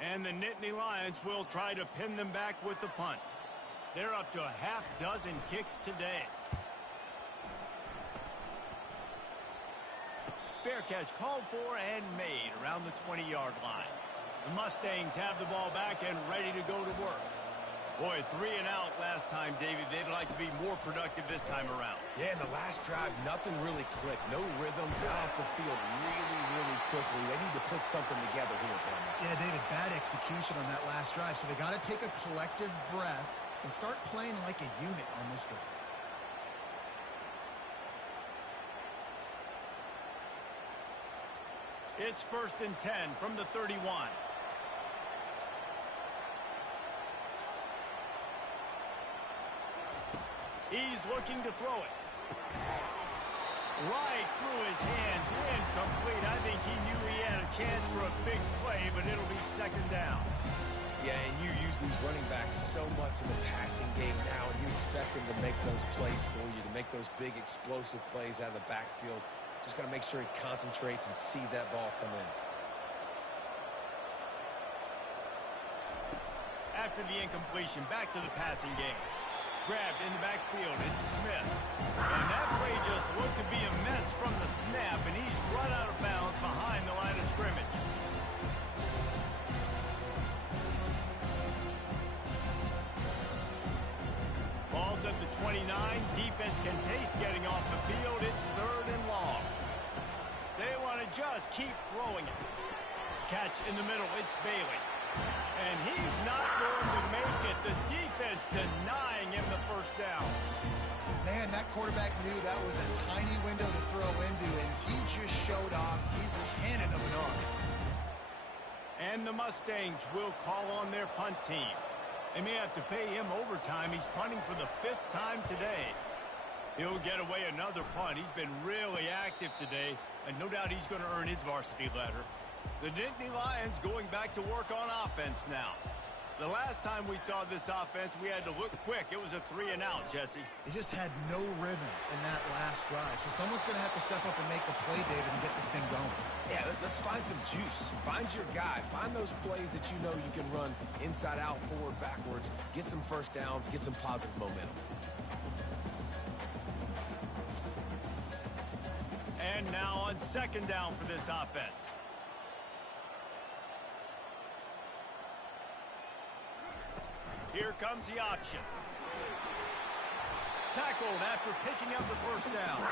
And the Nittany Lions will try to pin them back with the punt. They're up to a half dozen kicks today. Fair catch called for and made around the 20-yard line. The Mustangs have the ball back and ready to go to work. Boy, 3 and out last time, David. They'd like to be more productive this time around. Yeah, in the last drive, nothing really clicked. No rhythm, got off the field really quickly. They need to put something together here, Penn. Yeah, David, bad execution on that last drive. So they got to take a collective breath and start playing like a unit on this drive. It's 1st and 10 from the 31. He's looking to throw it. Right through his hands, incomplete. I think he knew he had a chance for a big play, but it'll be 2nd down. Yeah, and you use these running backs so much in the passing game now, and you expect them to make those plays for you, to make those big explosive plays out of the backfield. Just got to make sure he concentrates and see that ball come in. After the incompletion, back to the passing game. Grabbed in the backfield, it's Smith. And that play just looked to be a mess from the snap, and he's run out of bounds behind the line of scrimmage. Ball's at the 29. Defense can taste getting off the field. It's 3rd and long. They want to just keep throwing it. Catch in the middle, it's Bailey. And he's not going to make it. The defense denying him the first down. Man, that quarterback knew that was a tiny window to throw into, and he just showed off. He's a cannon of an arm. And the Mustangs will call on their punt team. They may have to pay him overtime. He's punting for the 5th time today. He'll get away another punt. He's been really active today, and no doubt he's going to earn his varsity letter. The Nittany Lions going back to work on offense now. The last time we saw this offense, we had to look quick. It was a 3 and out, Jesse. They just had no rhythm in that last drive. So someone's going to have to step up and make a play, David, and get this thing going. Yeah, let's find some juice. Find your guy. Find those plays that you know you can run inside out, forward, backwards. Get some first downs. Get some positive momentum. And now on 2nd down for this offense. Here comes the option. Tackled after picking up the first down.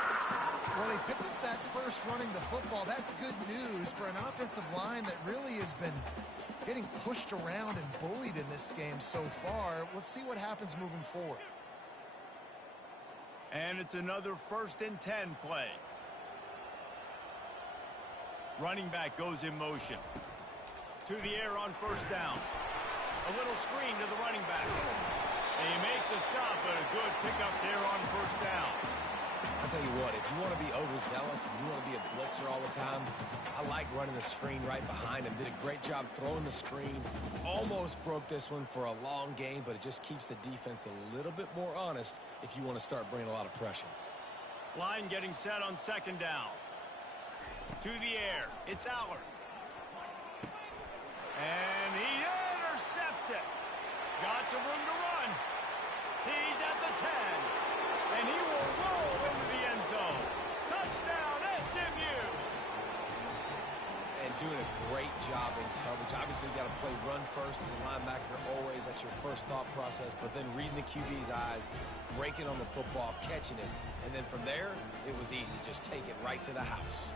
Well, they picked up that first running the football. That's good news for an offensive line that really has been getting pushed around and bullied in this game so far. Let's see what happens moving forward. And it's another 1st and 10 play. Running back goes in motion. To the air on 1st down. A little screen to the running back. They make the stop, but a good pickup there on 1st down. I'll tell you what, if you want to be overzealous and you want to be a blitzer all the time, I like running the screen right behind him. Did a great job throwing the screen. Almost broke this one for a long game, but it just keeps the defense a little bit more honest if you want to start bringing a lot of pressure. Line getting set on 2nd down. To the air, it's Aller. And he intercepts it. Got some room to run. He's at the 10. And he will roll into the end zone. Touchdown, SMU. And doing a great job in coverage. Obviously, you got to play run first as a linebacker always. That's your first thought process. But then reading the QB's eyes, breaking on the football, catching it. And then from there, it was easy. Just take it right to the house.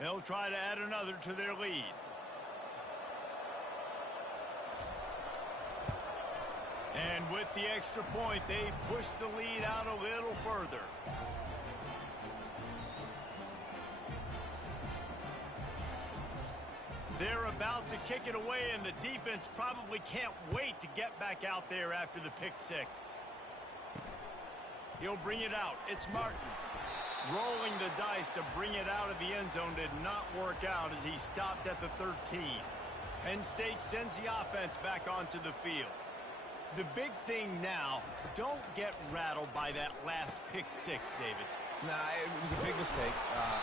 They'll try to add another to their lead. And with the extra point, they push the lead out a little further. They're about to kick it away, and the defense probably can't wait to get back out there after the pick six. He'll bring it out. It's Martin. Rolling the dice to bring it out of the end zone did not work out as he stopped at the 13. Penn State sends the offense back onto the field. The big thing now, don't get rattled by that last pick six, David. Nah, it was a big mistake.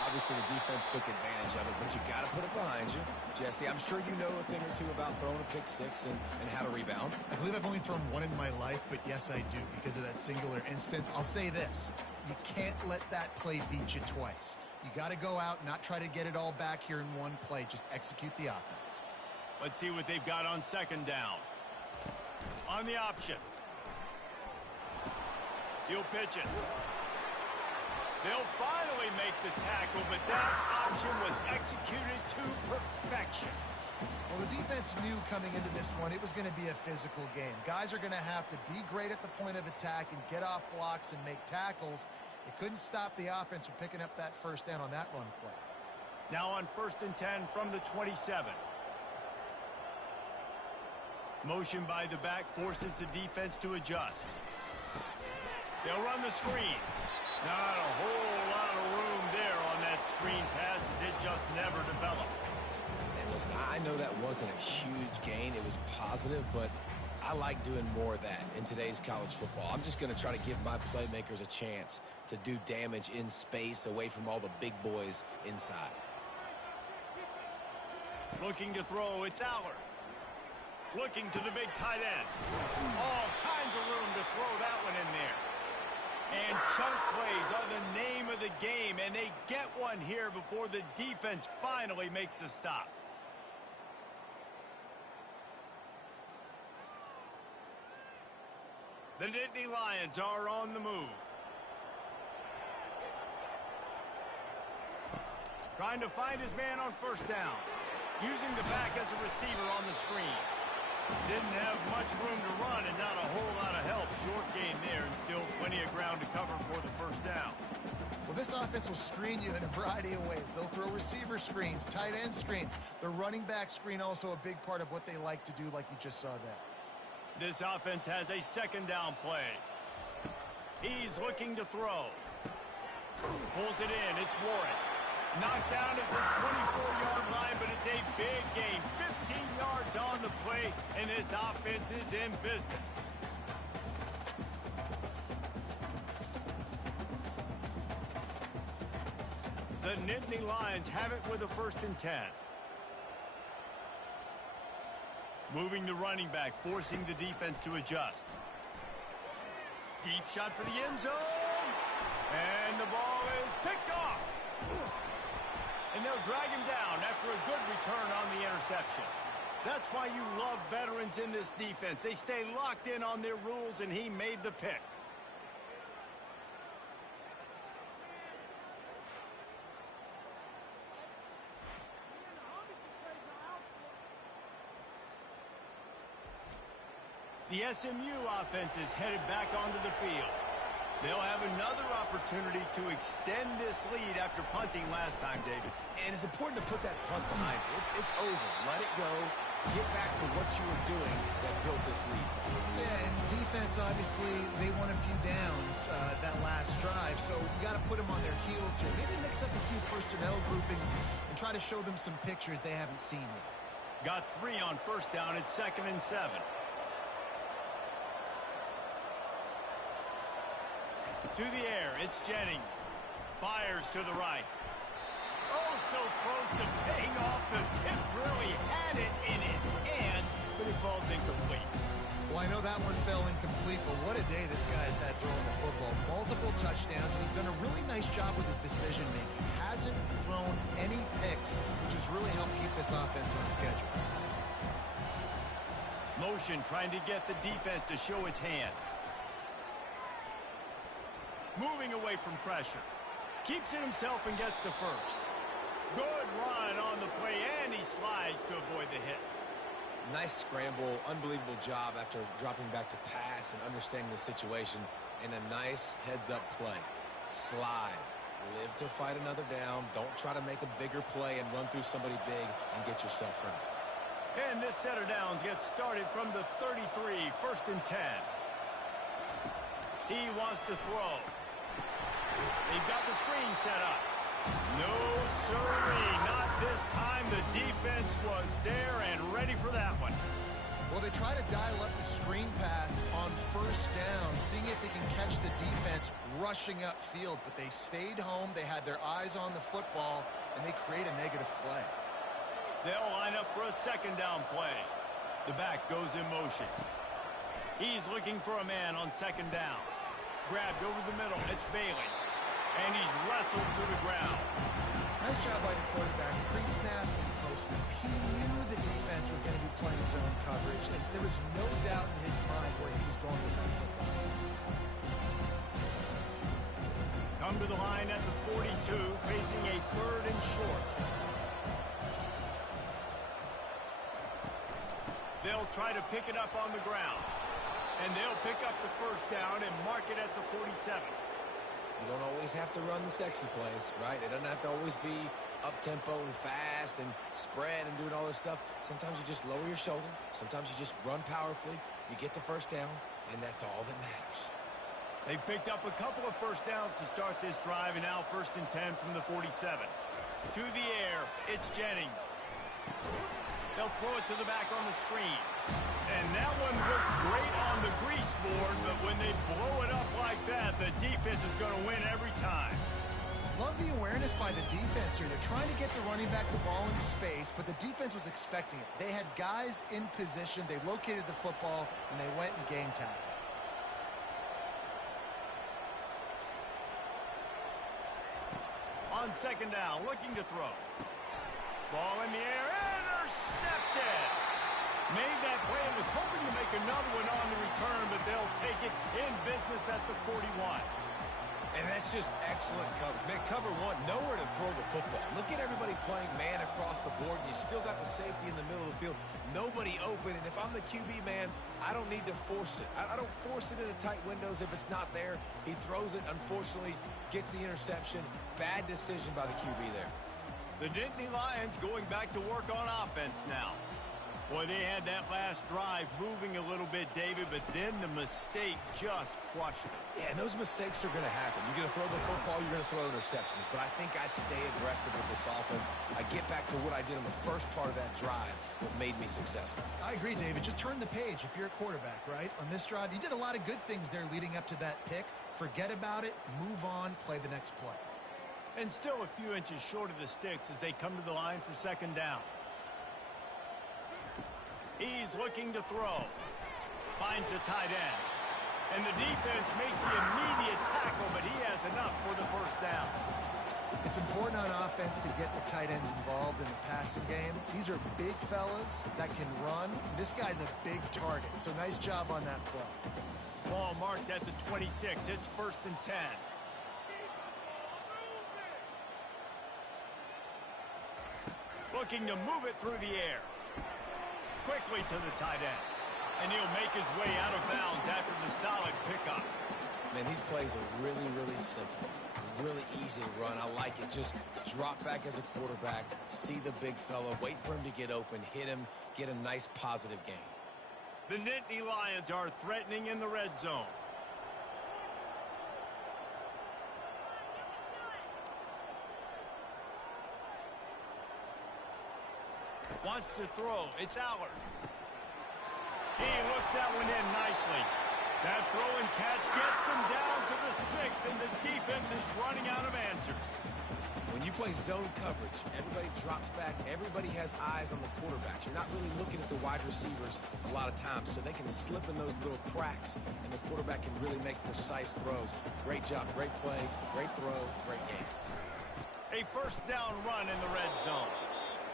Obviously, the defense took advantage of it, but you got to put it behind you. Jesse, I'm sure you know a thing or two about throwing a pick six and how to rebound. I believe I've only thrown one in my life, but yes, I do because of that singular instance. I'll say this. You can't let that play beat you twice. You got to go out and not try to get it all back here in one play. Just execute the offense. Let's see what they've got on second down. On the option. He'll pitch it. They'll finally make the tackle, but that option was executed to perfection. Well, the defense knew coming into this one it was going to be a physical game. Guys are going to have to be great at the point of attack and get off blocks and make tackles. It couldn't stop the offense from picking up that first down on that run play. Now on 1st and 10 from the 27. Motion by the back forces the defense to adjust. They'll run the screen. Not a whole lot of room there on that screen pass as it just never developed. And listen, I know that wasn't a huge gain. It was positive, but I like doing more of that in today's college football. I'm just going to try to give my playmakers a chance to do damage in space away from all the big boys inside. Looking to throw, it's Aller. Looking to the big tight end. All kinds of room to throw that one in there. And chunk plays are the name of the game, and they get one here before the defense finally makes the stop. The Nittany Lions are on the move. Trying to find his man on first down. Using the back as a receiver on the screen. Didn't have much room to run and not a whole lot of help. Short gain there and still plenty of ground to cover for the first down. Well, this offense will screen you in a variety of ways. They'll throw receiver screens, tight end screens. The running back screen also a big part of what they like to do, like you just saw there. This offense has a second down play. He's looking to throw. Pulls it in. It's Warren. Knocked down at the 24-yard line, but it's a big gain. 15 yards on the play, and this offense is in business. The Nittany Lions have it with a 1st and 10. Moving the running back, forcing the defense to adjust. Deep shot for the end zone. And the ball is picked off. And they'll drag him down after a good return on the interception. That's why you love veterans in this defense. They stay locked in on their rules, and he made the pick. The SMU offense is headed back onto the field. They'll have another opportunity to extend this lead after punting last time, David. And it's important to put that punt behind you. It's over. Let it go. Get back to what you were doing that built this lead. Yeah, and defense, obviously, they won a few downs that last drive, so we got to put them on their heels here. Maybe mix up a few personnel groupings and try to show them some pictures they haven't seen yet. Got 3 on first down. It's 2nd and 7. To the air, it's Jennings. Fires to the right. Oh, so close to paying off the tip drill. He had it in his hands, but it falls incomplete. Well, I know that one fell incomplete, but what a day this guy's had throwing the football. Multiple touchdowns, and he's done a really nice job with his decision-making. Hasn't thrown any picks, which has really helped keep this offense on schedule. Motion trying to get the defense to show his hand. Moving away from pressure. Keeps it himself and gets the first. Good run on the play, and he slides to avoid the hit. Nice scramble, unbelievable job after dropping back to pass and understanding the situation, and a nice heads-up play. Slide. Live to fight another down. Don't try to make a bigger play and run through somebody big and get yourself hurt. And this set of downs gets started from the 33, 1st and 10. He wants to throw. They've got the screen set up. No, sirree, not this time. The defense was there and ready for that one. Well, they try to dial up the screen pass on 1st down, seeing if they can catch the defense rushing upfield, but they stayed home. They had their eyes on the football, and they create a negative play. They'll line up for a 2nd down play. The back goes in motion. He's looking for a man on 2nd down. Grabbed over the middle. It's Bailey. And he's wrestled to the ground. Nice job by the quarterback. Pre-snap and post-snap. He knew the defense was going to be playing zone coverage, and there was no doubt in his mind where he was going with that football. Come to the line at the 42, facing a 3rd and short. They'll try to pick it up on the ground. And they'll pick up the 1st down and mark it at the 47. You don't always have to run the sexy plays, right? It doesn't have to always be up-tempo and fast and spread and doing all this stuff. Sometimes you just lower your shoulder. Sometimes you just run powerfully. You get the 1st down, and that's all that matters. They've picked up a couple of 1st downs to start this drive, and now 1st and 10 from the 47. To the air, it's Jennings. They'll throw it to the back on the screen. And that one looked great on the grease board, but when they blow it up like that, the defense is going to win every time. Love the awareness by the defense here. They're trying to get the running back the ball in space, but the defense was expecting it. They had guys in position. They located the football, and they went and game tackled. On 2nd down, looking to throw. Ball in the air, intercepted. Made that play and was hoping to make another one on the return, but they'll take it in business at the 41. And that's just excellent coverage. Man, cover one, nowhere to throw the football. Look at everybody playing man across the board, and you still got the safety in the middle of the field. Nobody open, and if I'm the QB, man, I don't need to force it. I don't force it into tight windows if it's not there. He throws it, unfortunately, gets the interception. Bad decision by the QB there. The Nittany Lions going back to work on offense now. Boy, they had that last drive moving a little bit, David, but then the mistake just crushed them. Yeah, and those mistakes are going to happen. You're going to throw the football, you're going to throw interceptions. But I think I stay aggressive with this offense. I get back to what I did in the first part of that drive that made me successful. I agree, David. Just turn the page if you're a quarterback, right? On this drive, you did a lot of good things there leading up to that pick. Forget about it, move on, play the next play. And still a few inches short of the sticks as they come to the line for 2nd down. He's looking to throw. Finds a tight end. And the defense makes the immediate tackle, but he has enough for the 1st down. It's important on offense to get the tight ends involved in the passing game. These are big fellas that can run. This guy's a big target, so nice job on that play. Ball marked at the 26. It's 1st and 10. Looking to move it through the air. Quickly to the tight end. And he'll make his way out of bounds after the solid pickup. Man, these plays are really, really simple. Really easy to run. I like it. Just drop back as a quarterback, see the big fella, wait for him to get open, hit him, get a nice positive gain. The Nittany Lions are threatening in the red zone. Wants to throw. It's Allard. He looks that one in nicely. That throw and catch gets them down to the 6, and the defense is running out of answers. When you play zone coverage, everybody drops back. Everybody has eyes on the quarterback. You're not really looking at the wide receivers a lot of times, so they can slip in those little cracks, and the quarterback can really make precise throws. Great job, great play, great throw, great game. A 1st down run in the red zone.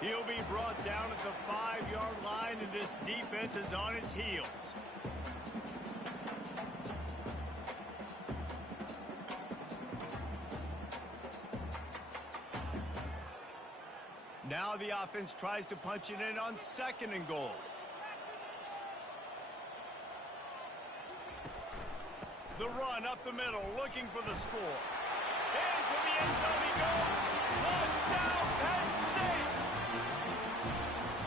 He'll be brought down at the 5-yard line, and this defense is on its heels. Now the offense tries to punch it in on 2nd and goal. The run up the middle, looking for the score. Into the end zone he goes. Touchdown, Penn State!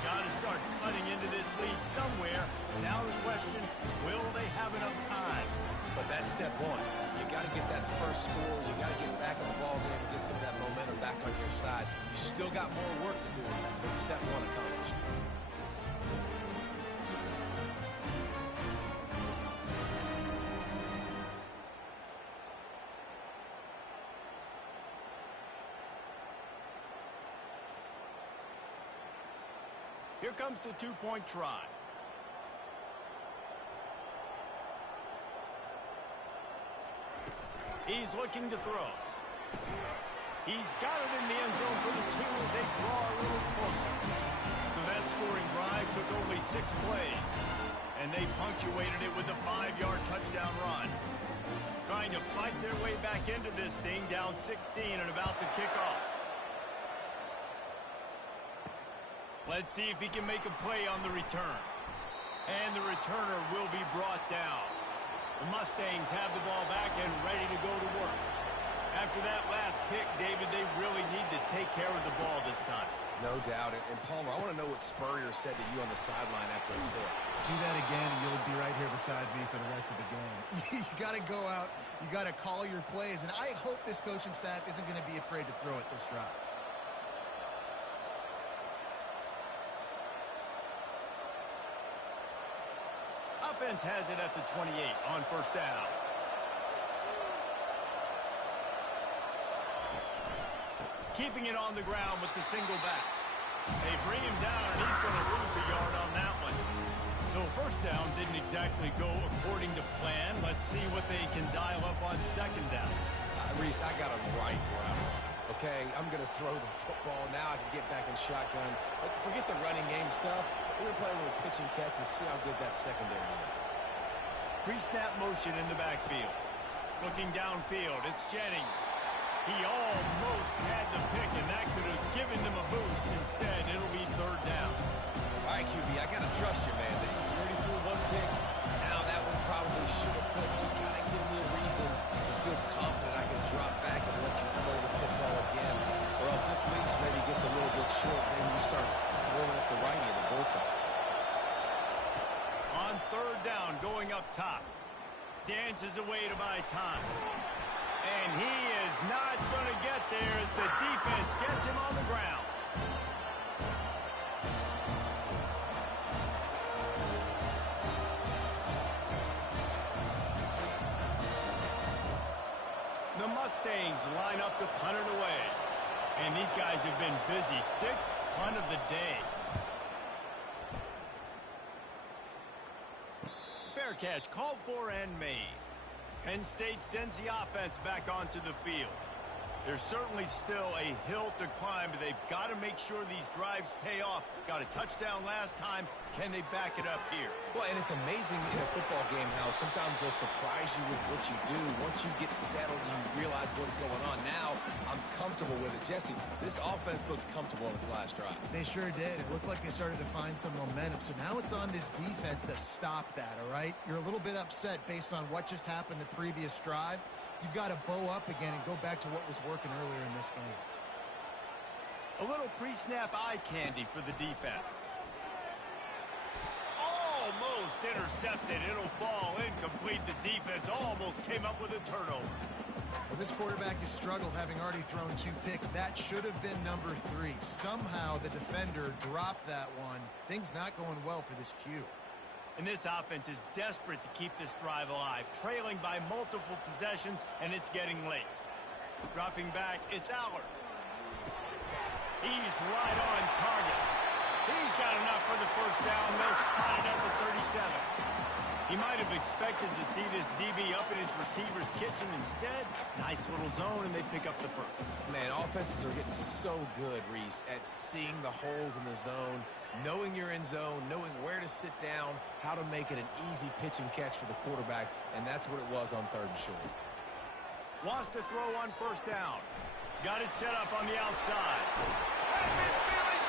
Got to start cutting into this lead somewhere. Now the question, will they have enough time? But that's step one. You got to get that first score. You got to get back in the ball game and get some of that momentum back on your side. You still got more work to do, but step one accomplished. Here comes the two-point try. He's looking to throw. He's got it in the end zone for the 2 as they draw a little closer. So that scoring drive took only 6 plays. And they punctuated it with a 5-yard touchdown run. Trying to fight their way back into this thing, down 16 and about to kick off. Let's see if he can make a play on the return. And the returner will be brought down. The Mustangs have the ball back and ready to go to work. After that last pick, David, they really need to take care of the ball this time. No doubt. And Palmer, I want to know what Spurrier said to you on the sideline after the pick. Do that again, and you'll be right here beside me for the rest of the game. You got to go out. You got to call your plays. And I hope this coaching staff isn't going to be afraid to throw it this drive. Offense has it at the 28 on 1st down. Keeping it on the ground with the single back. They bring him down, and he's going to lose a yard on that one. So 1st down didn't exactly go according to plan. Let's see what they can dial up on 2nd down. Reese, I got him right where I'm at. Okay, I'm going to throw the football. Now I can get back in shotgun. Let's forget the running game stuff. We're going to play a little pitch and catch and see how good that secondary is. Pre-snap motion in the backfield. Looking downfield, it's Jennings. He almost had the pick, and that could have given them a boost. Instead, it'll be 3rd down. All right, QB, I got to trust you, man. You already threw one pick. Now that one probably should have put. You got to give me a reason to feel confident I can drop back and let you throw the football again. Or else this leash maybe gets a little bit short. Maybe you start warming up the righty in the bullpen. On 3rd down, going up top. Dances away to buy time. And he is not going to get there as the defense gets him on the ground. The Mustangs line up to punt it away. And these guys have been busy. 6th punt of the day. Fair catch, called for and made. Penn State sends the offense back onto the field. There's certainly still a hill to climb, but they've got to make sure these drives pay off. Got a touchdown last time. Can they back it up here? Well, and it's amazing in a football game how sometimes they'll surprise you with what you do. Once you get settled, you realize what's going on. Now, I'm comfortable with it. Jesse, this offense looked comfortable in its last drive. They sure did. It looked like they started to find some momentum. So now it's on this defense to stop that, all right? You're a little bit upset based on what just happened the previous drive. You've got to bow up again and go back to what was working earlier in this game. A little pre-snap eye candy for the defense. Almost intercepted. It'll fall incomplete. The defense almost came up with a turnover. Well, this quarterback has struggled, having already thrown 2 picks. That should have been number 3. Somehow the defender dropped that one. Things not going well for this Q. And this offense is desperate to keep this drive alive, trailing by multiple possessions, and it's getting late. Dropping back, it's Aller. He's right on target. He's got enough for the 1st down. They'll spot it up at 37. He might have expected to see this DB up in his receiver's kitchen. Instead, nice little zone, and they pick up the 1st. Man, offenses are getting so good, Reese, at seeing the holes in the zone, knowing you're in zone, knowing where to sit down, how to make it an easy pitch and catch for the quarterback, and that's what it was on 3rd and short. Wants to throw on 1st down. Got it set up on the outside. And midfield, he's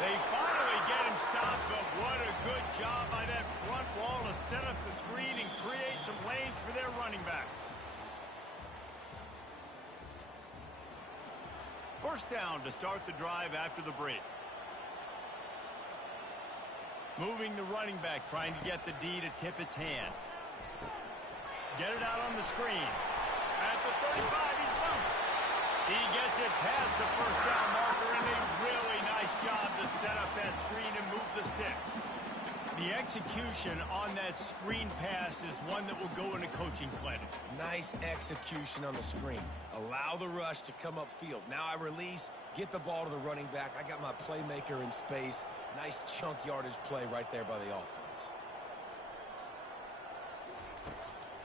They finally get him stopped, but what a good job by that front wall to set up the screen and create some lanes for their running back. First down to start the drive after the break. Moving the running back, trying to get the D to tip its hand. Get it out on the screen. At the 35, he's loose. He gets it past the first down marker, and a really nice job to set up that screen and move the sticks. The execution on that screen pass is one that will go into coaching clinic. Nice execution on the screen. Allow the rush to come upfield. Now I release, get the ball to the running back. I got my playmaker in space. Nice chunk yardage play right there by the offense.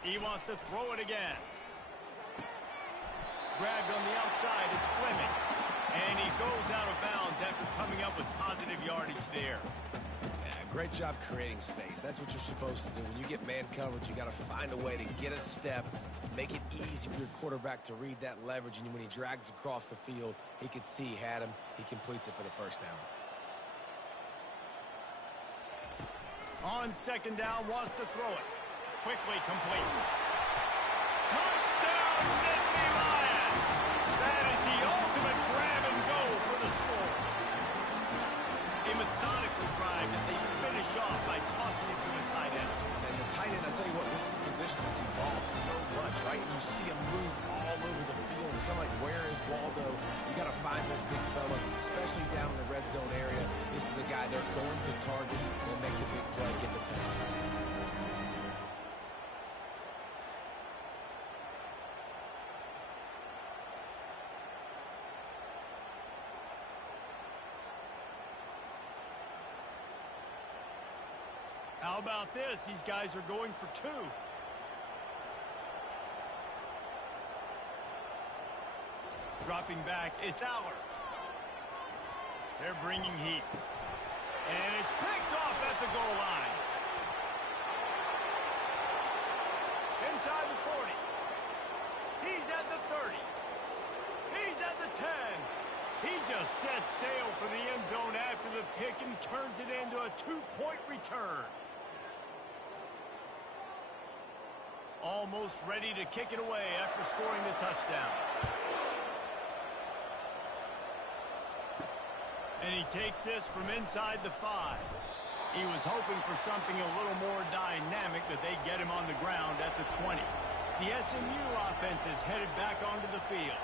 He wants to throw it again. Grabbed on the outside, it's Fleming. And he goes out of bounds after coming up with positive yardage there. Yeah, great job creating space. That's what you're supposed to do. When you get man coverage, you got to find a way to get a step, make it easy for your quarterback to read that leverage. And when he drags across the field, he could see he had him. He completes it for the first down. On second down, wants to throw it. Quickly complete. Touchdown, Nittany Lions! That is the ultimate grab and go for the score. A methodical drive that they finish off by tossing it to the tight end. And the tight end, I tell you what, this is a position that's evolved so much, right? You see him move all over the field. It's kind of like, where is Waldo? You got to find this big fella, especially down in the red zone area. This is the guy they're going to target and make the big play, get the touchdown. How about this? These guys are going for two. Dropping back, it's Aller. They're bringing heat. And it's picked off at the goal line. Inside the 40. He's at the 30. He's at the 10. He just sets sail for the end zone after the pick and turns it into a two-point return. Almost ready to kick it away after scoring the touchdown. And he takes this from inside the 5. He was hoping for something a little more dynamic, that they get him on the ground at the 20. The SMU offense is headed back onto the field.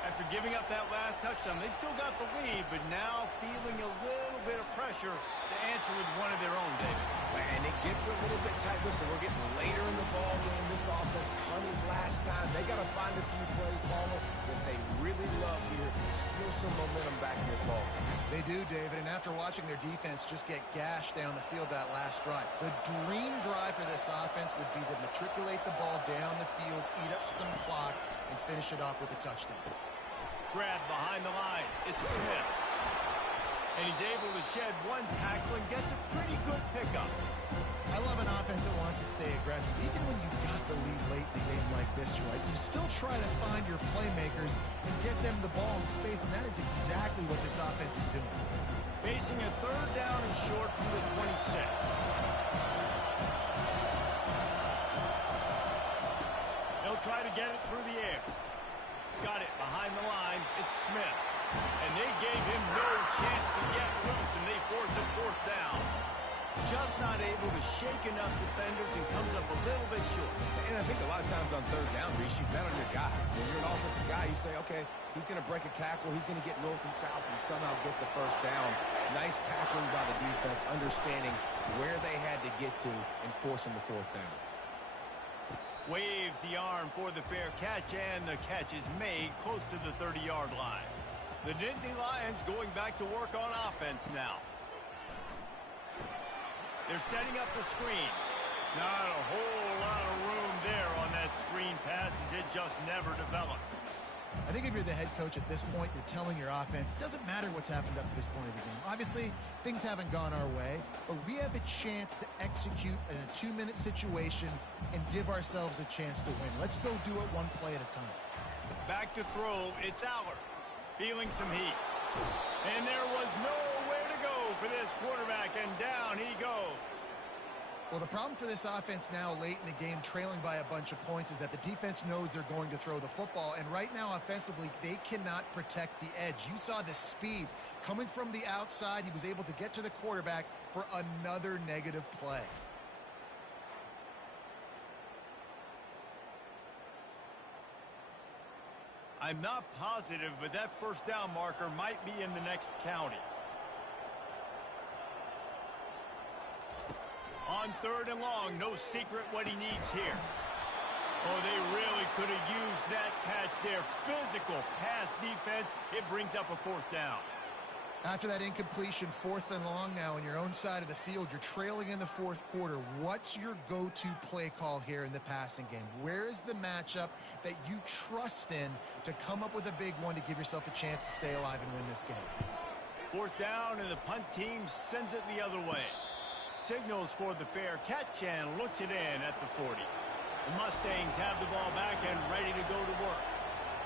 After giving up that last touchdown, they've still got the lead, but now feeling a little bit of pressure to answer with one of their own, David. And it gets a little bit tight. Listen, we're getting later in the ball game. This offense punted last time. They got to find a few plays, Paula, that they really love here. Steal some momentum back in this ball game. They do, David, and after watching their defense just get gashed down the field that last drive, the dream drive for this offense would be to matriculate the ball down the field, eat up some clock, and finish it off with a touchdown. Grab behind the line. It's Smith. And he's able to shed one tackle and gets a pretty good pickup. I love an offense that wants to stay aggressive. Even when you've got the lead late in the game like this, right, you still try to find your playmakers and get them the ball in space, and that is exactly what this offense is doing. Facing a third down and short from the 26. They'll try to get it through the air. Got it behind the line. It's Smith. And they gave him no chance to get loose, and they force a fourth down. Just not able to shake enough defenders and comes up a little bit short. And I think a lot of times on third down, Reese, you bet on your guy. When you're an offensive guy, you say, okay, he's going to break a tackle, he's going to get north and south and somehow get the first down. Nice tackling by the defense, understanding where they had to get to and forcing the fourth down. Waves the arm for the fair catch, and the catch is made close to the 30-yard line. The Nittany Lions going back to work on offense now. They're setting up the screen. Not a whole lot of room there on that screen pass, as it just never developed. I think if you're the head coach at this point, you're telling your offense, it doesn't matter what's happened up to this point of the game. Obviously, things haven't gone our way, but we have a chance to execute in a 2-minute situation and give ourselves a chance to win. Let's go do it one play at a time. Back to throw, it's Aller. Feeling some heat. And there was nowhere to go for this quarterback, and down he goes. Well, the problem for this offense now late in the game, trailing by a bunch of points, is that the defense knows they're going to throw the football. And right now, offensively, they cannot protect the edge. You saw the speed coming from the outside. He was able to get to the quarterback for another negative play. I'm not positive, but that first down marker might be in the next county. On 3rd and long, no secret what he needs here. Oh, they really could have used that catch there. Physical pass defense. It brings up a 4th down. After that incompletion, 4th and long now on your own side of the field, you're trailing in the 4th quarter. What's your go-to play call here in the passing game? Where is the matchup that you trust in to come up with a big one to give yourself a chance to stay alive and win this game? 4th down, and the punt team sends it the other way. Signals for the fair catch and looks it in at the 40. The Mustangs have the ball back and ready to go to work.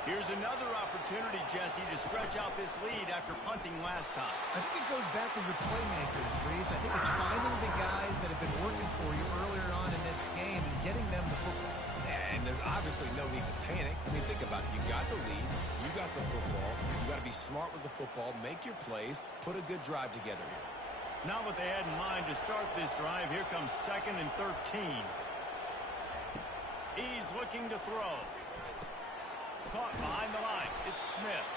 Here's another opportunity, Jesse, to stretch out this lead after punting last time. I think it goes back to your playmakers, Reese. I think it's finding the guys that have been working for you earlier on in this game and getting them the football. And there's obviously no need to panic. I mean, think about it. You got the lead. You got the football. You got to be smart with the football. Make your plays. Put a good drive together here. Not what they had in mind to start this drive. Here comes 2nd and 13. He's looking to throw. Caught behind the line. It's Smith.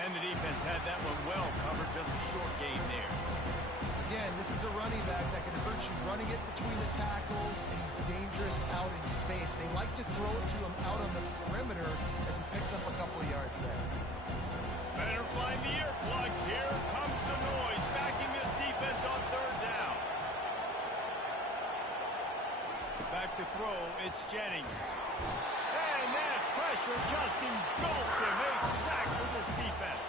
And the defense had that one well covered. Just a short gain there. Again, this is a running back that can hurt you running it between the tackles, and he's dangerous out in space. They like to throw it to him out on the perimeter as he picks up a couple of yards there. Better find the earplugs. Here comes the noise. Backing this defense on 3rd down. Back to throw. It's Jennings. And that pressure just engulfed him. A sack for this defense.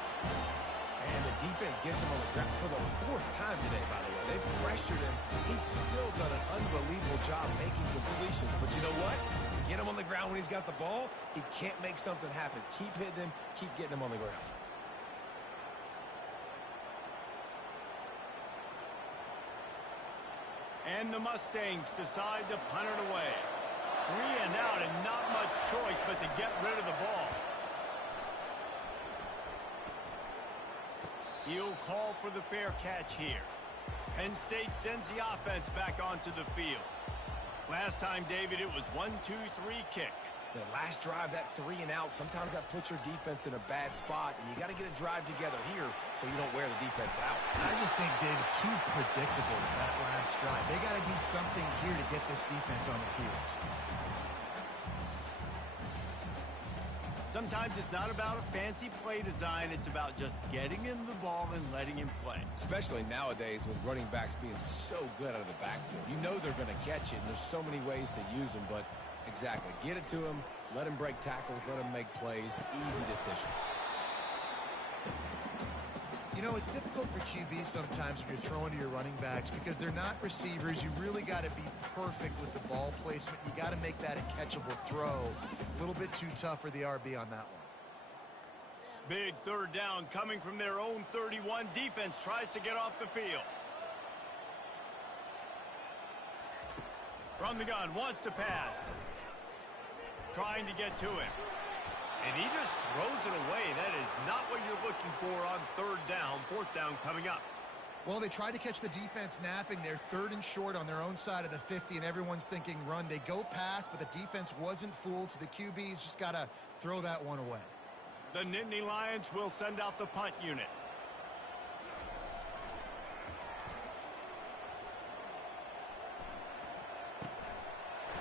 And the defense gets him on the ground for the 4th time today, by the way. They've pressured him. He's still done an unbelievable job making completions. But you know what? Get him on the ground when he's got the ball. He can't make something happen. Keep hitting him. Keep getting him on the ground. And the Mustangs decide to punt it away. 3 and out and not much choice but to get rid of the ball. He'll call for the fair catch here. Penn State sends the offense back onto the field. Last time, David, it was 1-2-3 kick. The last drive, that 3 and out, sometimes that puts your defense in a bad spot, and you got to get a drive together here so you don't wear the defense out. I just think, David, too predictable that last drive. They got to do something here to get this defense on the field. Sometimes it's not about a fancy play design. It's about just getting him the ball and letting him play. Especially nowadays with running backs being so good out of the backfield. You know they're going to catch it, and there's so many ways to use them, but exactly. Get it to him, let him break tackles, let him make plays. Easy decision. You know, it's difficult for QBs sometimes when you're throwing to your running backs because they're not receivers. You really got to be perfect with the ball placement. You got to make that a catchable throw. A little bit too tough for the RB on that one. Big 3rd down coming from their own 31. Defense tries to get off the field. From the gun, wants to pass. Trying to get to him. And he just throws it away. That is not what you're looking for on 3rd down. 4th down coming up. Well, they tried to catch the defense napping. They're 3rd and short on their own side of the 50, and everyone's thinking run. They go pass, but the defense wasn't fooled, so the QB's just got to throw that one away. The Nittany Lions will send out the punt unit.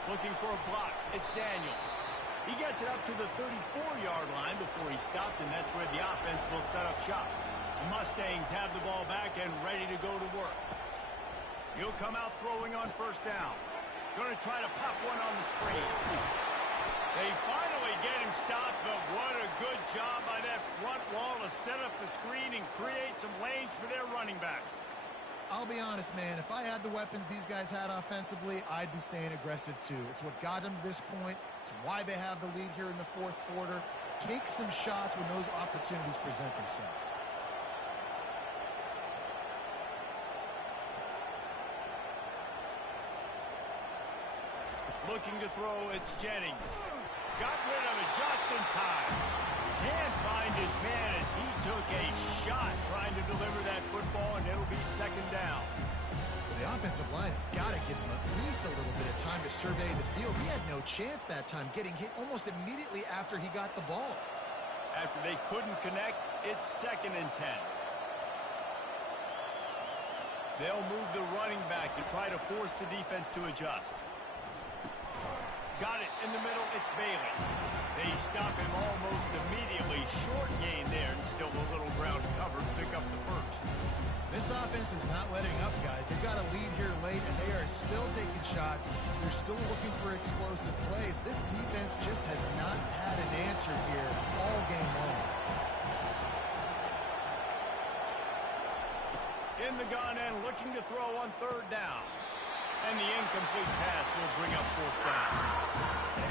Looking for a block. It's Daniels. He gets it up to the 34-yard line before he stopped, and that's where the offense will set up shop. The Mustangs have the ball back and ready to go to work. He'll come out throwing on 1st down. Going to try to pop one on the screen. They finally get him stopped, but what a good job by that front wall to set up the screen and create some lanes for their running back. I'll be honest, man, if I had the weapons these guys had offensively, I'd be staying aggressive too. It's what got them to this point. It's why they have the lead here in the 4th quarter. Take some shots when those opportunities present themselves. Looking to throw, it's Jennings. Got rid of it just in time. Can't find his man as he took a shot trying to deliver that football, and it'll be second down. The offensive line has got to give him at least a little bit of time to survey the field. He had no chance that time, getting hit almost immediately after he got the ball. After they couldn't connect, it's 2nd and 10. They'll move the running back to try to force the defense to adjust. Got it in the middle, it's Bailey. They stop him almost immediately. Short gain there, and still a little ground cover to pick up the first. This offense is not letting up, guys. They've got a lead here late, and they are still taking shots. They're still looking for explosive plays. This defense just has not had an answer here all game long. In the gun and looking to throw on 3rd down. And the incomplete pass will bring up 4th down.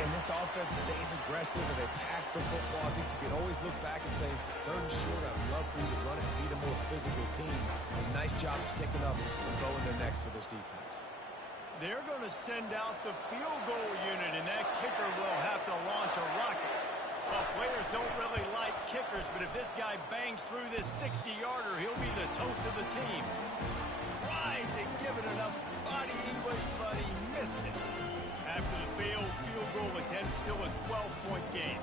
And this offense stays aggressive and they pass the football. I think you can always look back and say, 3rd and short, I'd love for you to run it and be the more physical team. And nice job sticking up and going their necks for this defense. They're going to send out the field goal unit, and that kicker will have to launch a rocket. Well, players don't really like kickers, but if this guy bangs through this 60-yarder, he'll be the toast of the team. Tried to give it enough body English, but he missed it. After the failed field goal attempt, still a 12-point game.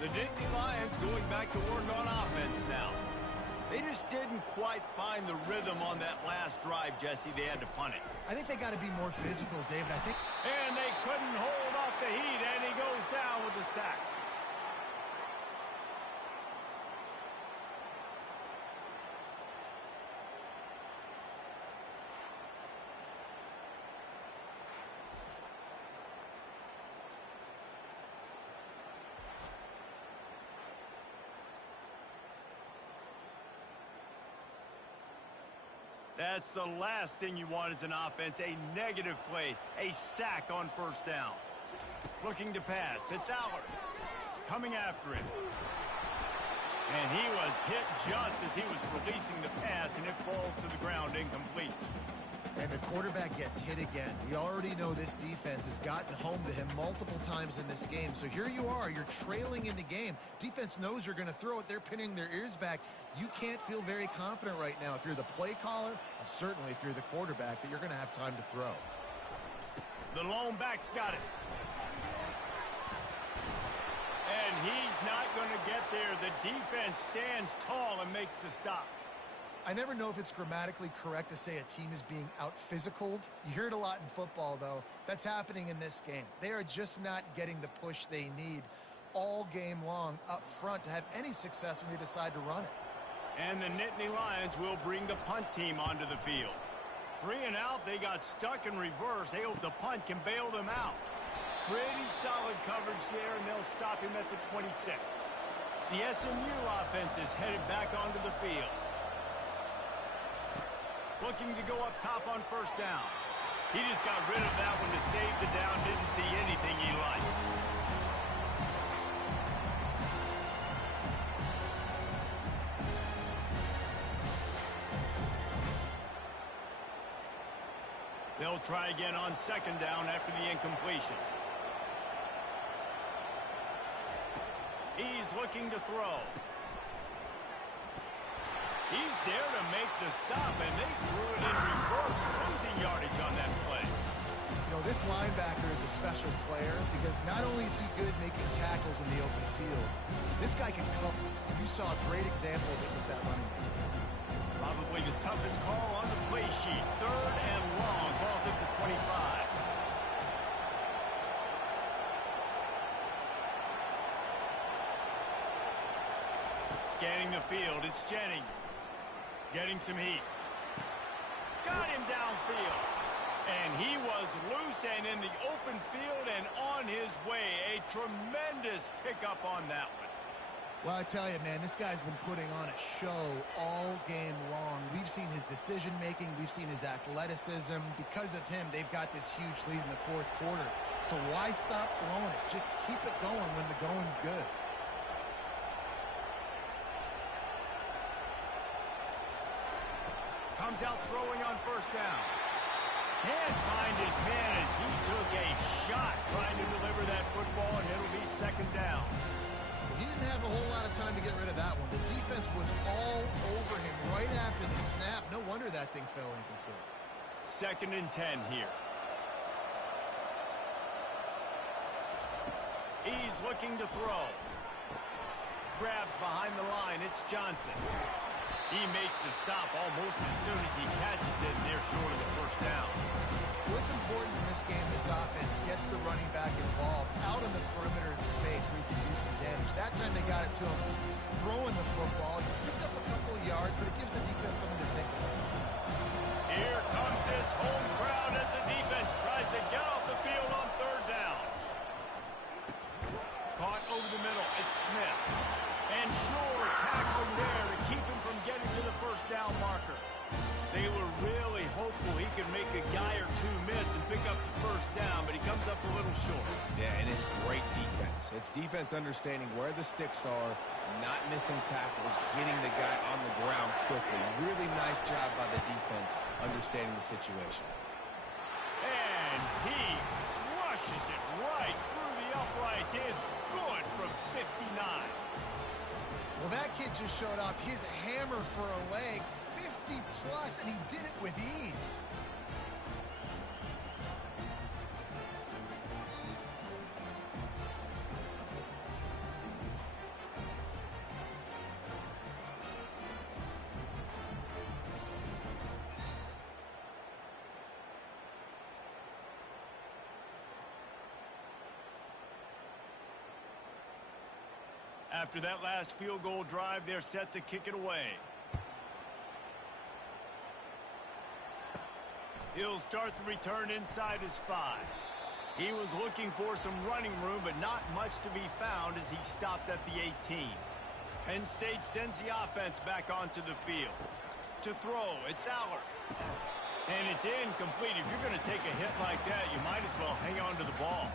The Nittany Lions going back to work on offense now. They just didn't quite find the rhythm on that last drive, Jesse. They had to punt it. I think they got to be more physical, David. And they couldn't hold off the heat, and he goes down with the sack. That's the last thing you want as an offense, a negative play, a sack on 1st down. Looking to pass, it's Allard. Coming after him. And he was hit just as he was releasing the pass, and it falls to the ground incomplete. And the quarterback gets hit again. We already know this defense has gotten home to him multiple times in this game. So here you are, you're trailing in the game. Defense knows you're going to throw it. They're pinning their ears back. You can't feel very confident right now if you're the play caller, and certainly if you're the quarterback, that you're going to have time to throw. The lone back's got it. And he's not going to get there. The defense stands tall and makes the stop. I never know if it's grammatically correct to say a team is being out-physicaled. You hear it a lot in football, though. That's happening in this game. They are just not getting the push they need all game long up front to have any success when they decide to run it. And the Nittany Lions will bring the punt team onto the field. 3 and out, they got stuck in reverse. They hope the punt can bail them out. Pretty solid coverage there, and they'll stop him at the 26. The SMU offense is headed back onto the field. Looking to go up top on 1st down. He just got rid of that one to save the down. Didn't see anything he liked. They'll try again on 2nd down after the incompletion. He's looking to throw. He's there to make the stop, and they threw it in reverse, losing yardage on that play. You know, this linebacker is a special player because not only is he good making tackles in the open field, this guy can cover. You saw a great example of it with that running back. Probably the toughest call on the play sheet. 3rd and long, balls at the 25. Scanning the field, it's Jennings. Getting some heat. Got him downfield. And he was loose and in the open field and on his way. A tremendous pickup on that one. Well, I tell you, man, this guy's been putting on a show all game long. We've seen his decision-making. We've seen his athleticism. Because of him, they've got this huge lead in the 4th quarter. So why stop throwing it? Just keep it going when the going's good. Comes out throwing on first down. Can't find his man as he took a shot trying to deliver that football, and it'll be second down. He didn't have a whole lot of time to get rid of that one. The defense was all over him right after the snap. No wonder that thing fell incomplete. 2nd and 10 here. He's looking to throw. Grabbed behind the line. It's Johnson. He makes the stop almost as soon as he catches it, and they're short of the first down. What's important in this game, this offense gets the running back involved out on the perimeter in space where he can do some damage. That time they got it to him throwing the football. He picked up a couple of yards, but it gives the defense something to think about. Here comes this home crowd as the defense tries to get off the field on 3rd down. Caught over the middle. It's Smith. And sure, tackling there to keep him from getting to the first down marker. They were really hopeful he could make a guy or two miss and pick up the first down, but he comes up a little short. Yeah, and it's great defense. It's defense understanding where the sticks are, not missing tackles, getting the guy on the ground quickly. Really nice job by the defense understanding the situation. And he rushes it right through the upright. It's good from 59. Well, that kid just showed off his hammer for a leg, 50 plus, and he did it with ease. After that last field goal drive, they're set to kick it away. He'll start the return inside his 5. He was looking for some running room, but not much to be found as he stopped at the 18. Penn State sends the offense back onto the field. To throw, it's Aller. And it's incomplete. If you're going to take a hit like that, you might as well hang on to the ball.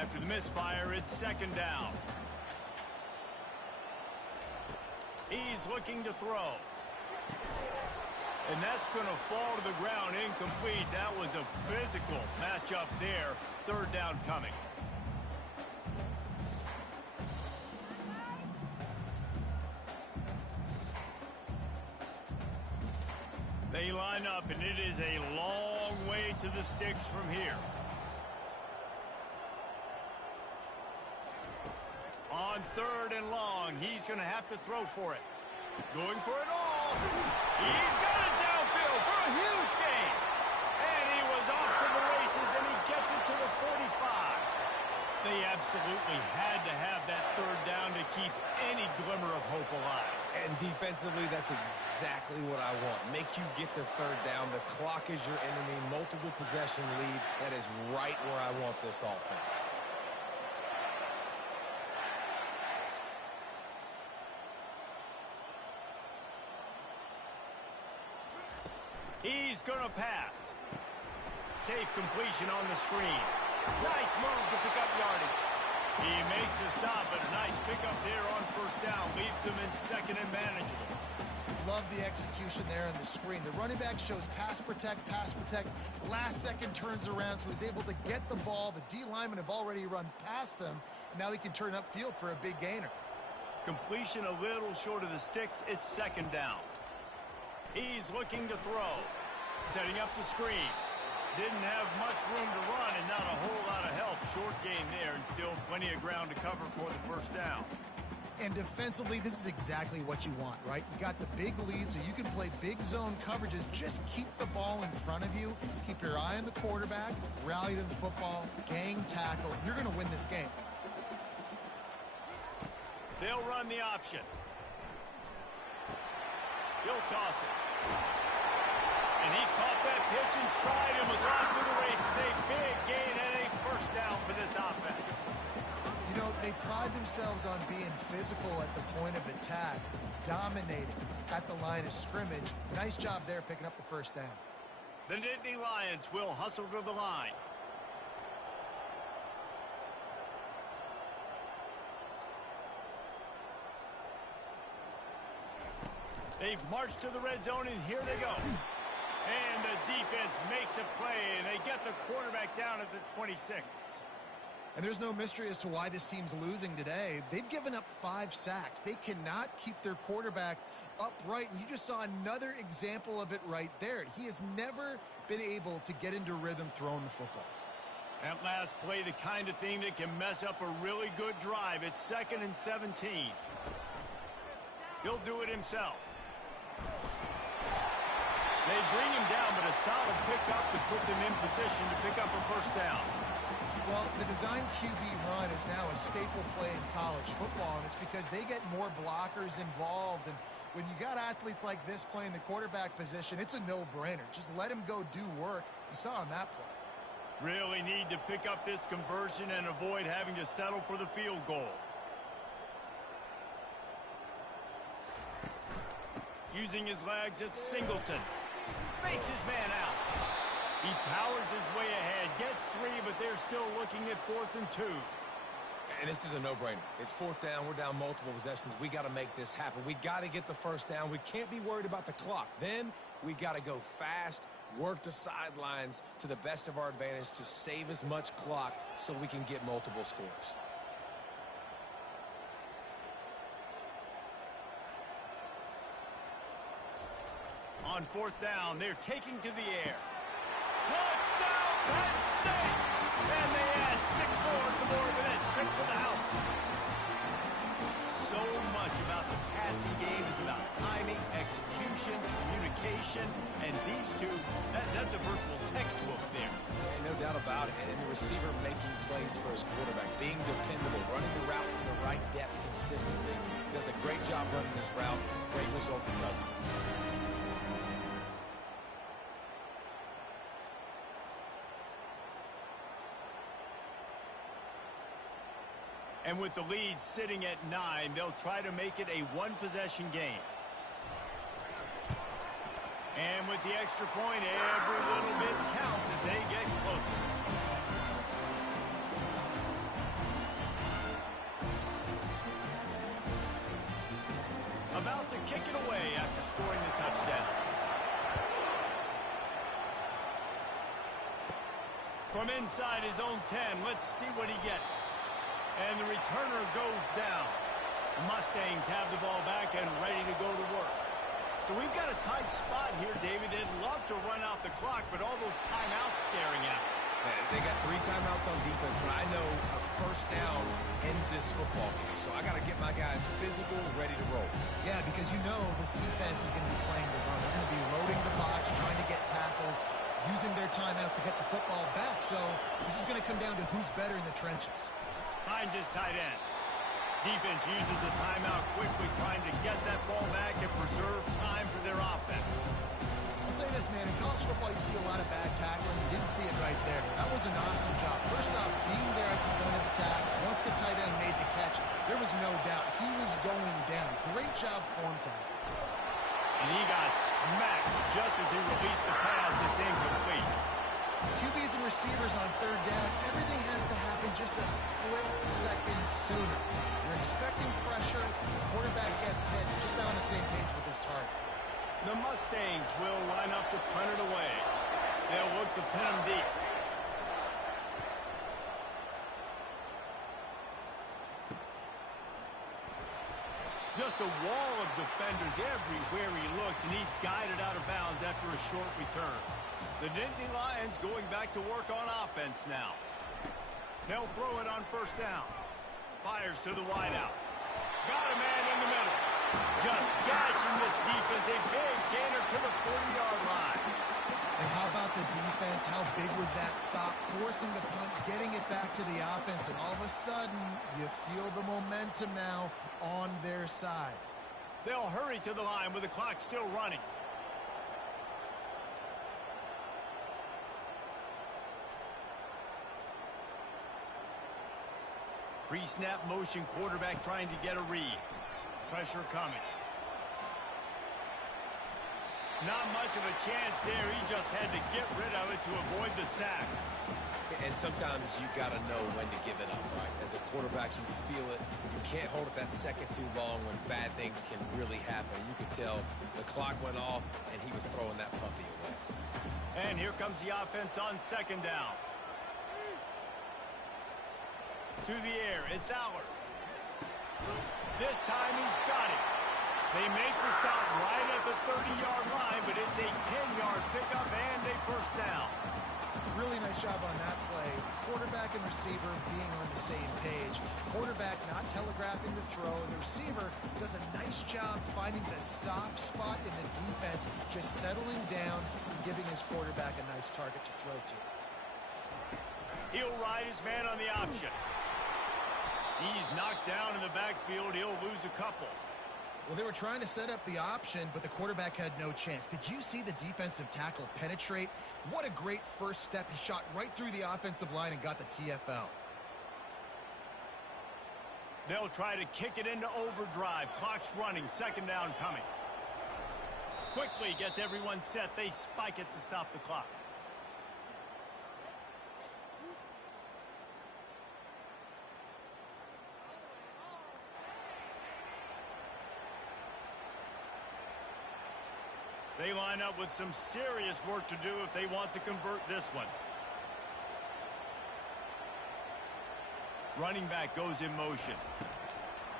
After the misfire, it's 2nd down. He's looking to throw. And that's going to fall to the ground incomplete. That was a physical matchup there. 3rd down coming. They line up, and it is a long way to the sticks from here. On 3rd and long, he's going to have to throw for it. Going for it all. He's got it downfield for a huge gain. And he was off to the races, and he gets it to the 45. They absolutely had to have that 3rd down to keep any glimmer of hope alive. And defensively, that's exactly what I want. Make you get the 3rd down. The clock is your enemy. Multiple possession lead. That is right where I want this offense. He's going to pass. Safe completion on the screen. Nice move to pick up yardage. He makes the stop, but a nice pickup there on first down. Leaves them in 2nd and manageable. Love the execution there on the screen. The running back shows pass protect, last second turns around, so he's able to get the ball. The D linemen have already run past him. Now he can turn upfield for a big gainer. Completion a little short of the sticks. It's 2nd down. He's looking to throw. Setting up the screen. Didn't have much room to run and not a whole lot of help. Short gain there and still plenty of ground to cover for the first down. And defensively, this is exactly what you want, right? You got the big lead, so you can play big zone coverages. Just keep the ball in front of you. Keep your eye on the quarterback. Rally to the football. Gang tackle. You're going to win this game. They'll run the option. He'll toss it. And he caught that pitch in stride and was off to the races. A big gain and a first down for this offense. You know, they pride themselves on being physical at the point of attack, dominating at the line of scrimmage. Nice job there picking up the first down. The Nittany Lions will hustle to the line. They've marched to the red zone, and here they go. And the defense makes a play, and they get the quarterback down at the 26. And there's no mystery as to why this team's losing today. They've given up 5 sacks. They cannot keep their quarterback upright, and you just saw another example of it right there. He has never been able to get into rhythm throwing the football. That last play, the kind of thing that can mess up a really good drive. It's 2nd and 17. He'll do it himself. They bring him down, but a solid pickup to put them in position to pick up a first down. Well, the design QB run is now a staple play in college football, and it's because they get more blockers involved. And when you got athletes like this playing the quarterback position, it's a no-brainer. Just let him go do work. You saw on that play. Really need to pick up this conversion and avoid having to settle for the field goal. Using his legs, it's Singleton. Fakes his man out. He powers his way ahead, gets 3, but they're still looking at 4th and 2. And this is a no-brainer. It's 4th down. We're down multiple possessions. We got to make this happen. We got to get the first down. We can't be worried about the clock. Then we got to go fast, work the sidelines to the best of our advantage to save as much clock so we can get multiple scores. On 4th down, they're taking to the air. Touchdown, Penn State! And they add 6 more to the board with that trip to the house. So much about the passing game is about timing, execution, communication, and these two, that's a virtual textbook there. Yeah, no doubt about it. And the receiver making plays for his quarterback, being dependable, running the route to the right depth consistently. Does a great job running this route. Great result because of it. And with the lead sitting at 9, they'll try to make it a 1-possession game. And with the extra point, every little bit counts as they get closer. About to kick it away after scoring the touchdown. From inside his own 10, let's see what he gets. And the returner goes down. The Mustangs have the ball back and ready to go to work. So we've got a tight spot here, David. They'd love to run out the clock, but all those timeouts staring at them. They got 3 timeouts on defense, but I know a first down ends this football game. So I got to get my guys physical, ready to roll. Yeah, because you know this defense is going to be playing the run. They're going to be loading the box, trying to get tackles, using their timeouts to get the football back. So this is going to come down to who's better in the trenches. Finds his tight end. Defense uses a timeout quickly, trying to get that ball back and preserve time for their offense. I'll say this, man. In college football, you see a lot of bad tackling. You didn't see it right there. That was an awesome job. First off, being there at the point of attack. Once the tight end made the catch, there was no doubt he was going down. Great job form tackle. And he got smacked just as he released the pass. It's incomplete. QBs and receivers on 3rd down, everything has to happen just a split second sooner. You're expecting pressure, the quarterback gets hit, just not on the same page with his target. The Mustangs will line up to punt it away. They'll look to pin him deep. Just a wall of defenders everywhere he looks, and he's guided out of bounds after a short return. The Nittany Lions going back to work on offense now. They'll throw it on 1st down. Fires to the wideout. Got a man in the middle. Just gashing this defense. A big gainer to the 40-yard line. And how about the defense? How big was that stop? Forcing the punt, getting it back to the offense, and all of a sudden, you feel the momentum now on their side. They'll hurry to the line with the clock still running. Pre-snap motion, quarterback trying to get a read. Pressure coming. Not much of a chance there. He just had to get rid of it to avoid the sack. And sometimes you got to know when to give it up, right? As a quarterback, you feel it. You can't hold it that second too long when bad things can really happen. You could tell the clock went off, and he was throwing that puppy away. And here comes the offense on second down. To the air, it's Allard. This time he's got it. They make the stop right at the 30-yard line, but it's a 10-yard pickup and a first down. Really nice job on that play. Quarterback and receiver being on the same page. Quarterback not telegraphing the throw, and the receiver does a nice job finding the soft spot in the defense, just settling down and giving his quarterback a nice target to throw to. He'll ride his man on the option. He's knocked down in the backfield. He'll lose a couple. Well, they were trying to set up the option, but the quarterback had no chance. Did you see the defensive tackle penetrate? What a great first step. He shot right through the offensive line and got the TFL. They'll try to kick it into overdrive. Clock's running. Second down coming. Quickly gets everyone set. They spike it to stop the clock. They line up with some serious work to do if they want to convert this one. Running back goes in motion.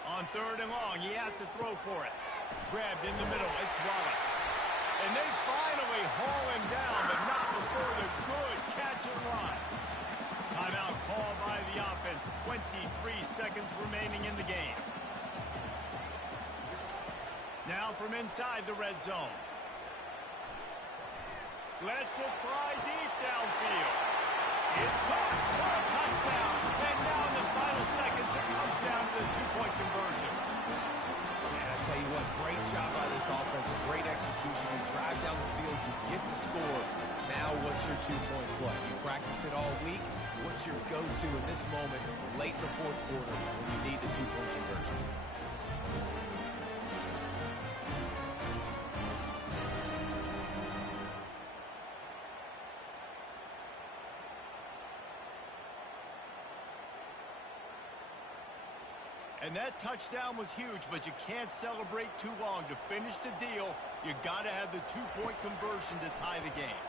On third and long, he has to throw for it. Grabbed in the middle, it's Wallace. And they finally haul him down, but not before the good catch and run. Timeout called by the offense. 23 seconds remaining in the game. Now from inside the red zone. Lets it fly deep downfield. It's caught for a touchdown. And now in the final seconds, it comes down to the two-point conversion. Yeah, I tell you what, great job by this offense. A great execution. You drive down the field, you get the score. Now what's your two-point play? You practiced it all week. What's your go-to in this moment late in the fourth quarter when you need the two-point conversion? And that touchdown was huge, but you can't celebrate too long. To finish the deal, you got to have the two-point conversion to tie the game.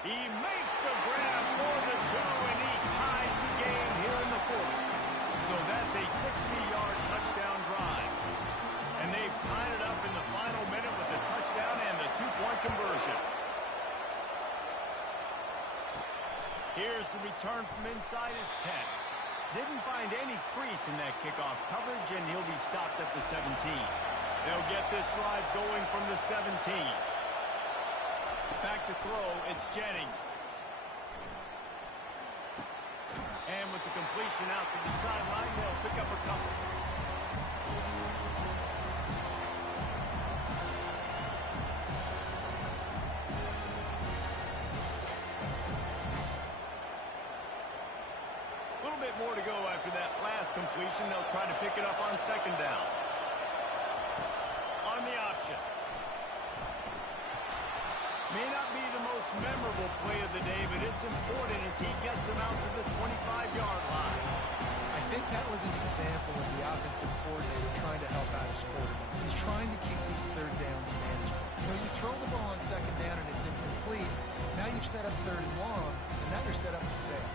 He makes the grab for the two, and he ties the game here in the fourth. So that's a 60-yard touchdown drive. And they've tied it up in the final minute with the touchdown and the two-point conversion. Here's the return from inside his 10. Didn't find any crease in that kickoff coverage, and he'll be stopped at the 17. They'll get this drive going from the 17. Back to throw, it's Jennings. And with the completion out to the sideline, they'll pick up a couple. More to go after that last completion. They'll try to pick it up on second down. On the option. May not be the most memorable play of the day, but it's important as he gets them out to the 25-yard line. I think that was an example of the offensive coordinator trying to help out his quarterback. He's trying to keep these third downs manageable. You know, you throw the ball on second down and it's incomplete. Now you've set up third and long, and now they're set up to fail.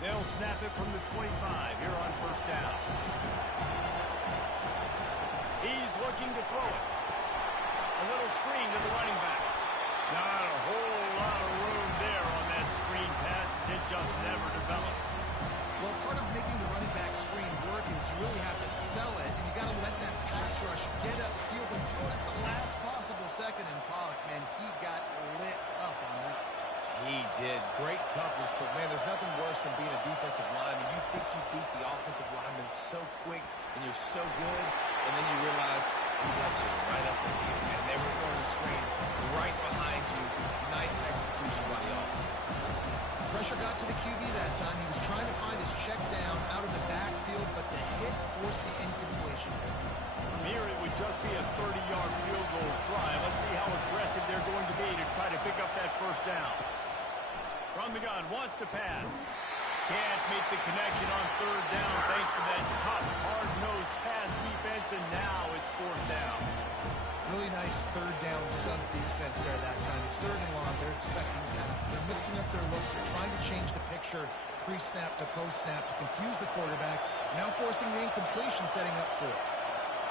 They'll snap it from the 25 here on first down. He's looking to throw it. A little screen to the running back. Not a whole lot of room there on that screen pass as it just never developed. Well, part of making the running back screen work is you really have to sell it, and you got to let that pass rush get upfield and throw it at the last possible second. And Pollock, man, he got lit up on that. He did. Great toughness, but, man, there's nothing worse than being a defensive lineman. You think you beat the offensive lineman so quick, and you're so good, and then you realize he let you right up the field. And they were throwing a screen right behind you. Nice execution by the offense. Pressure got to the QB that time. He was trying to find his check down out of the backfield, but the hit forced the incompletion. From here, it would just be a 30-yard field goal try. Let's see how aggressive they're going to be to try to pick up that first down. From the gun, wants to pass. Can't make the connection on third down thanks to that tough, hard-nosed pass defense, and now it's fourth down. Really nice third down sub-defense there that time. It's third and long. They're expecting pass. They're mixing up their looks. They're trying to change the picture pre-snap to post-snap to confuse the quarterback. Now forcing the incompletion, setting up fourth.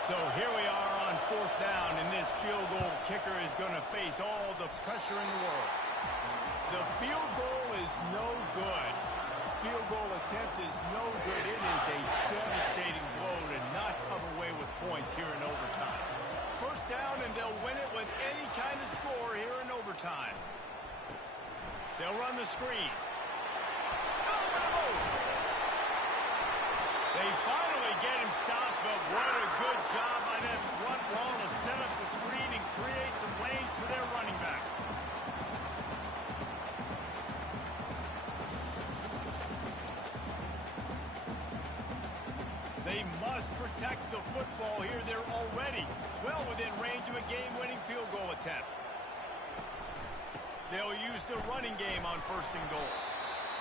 So here we are on fourth down, and this field goal kicker is going to face all the pressure in the world. The field goal is no good. Field goal attempt is no good. It is a devastating blow to not come away with points here in overtime. First down, and they'll win it with any kind of score here in overtime. They'll run the screen. They finally get him stopped, but what a good job by that front wall to set up the screen and create some lanes for their running back. They must protect the football here. They're already well within range of a game-winning field goal attempt. They'll use the running game on first and goal.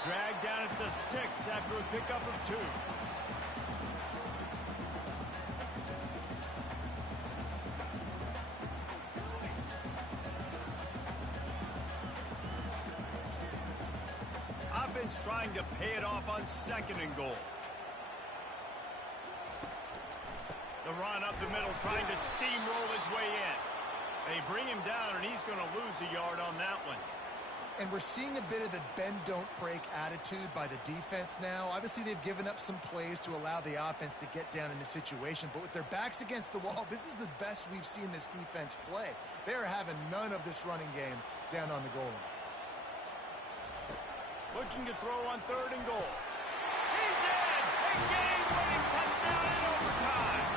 Dragged down at the 6 after a pickup of 2. Offense trying to pay it off on second and goal. The run up the middle, trying to steamroll his way in. They bring him down, and he's going to lose a yard on that one. And we're seeing a bit of the bend-don't-break attitude by the defense now. Obviously, they've given up some plays to allow the offense to get down in the situation. But with their backs against the wall, this is the best we've seen this defense play. They are having none of this running game down on the goal line. Looking to throw on third and goal. He's in! A game-winning touchdown in overtime!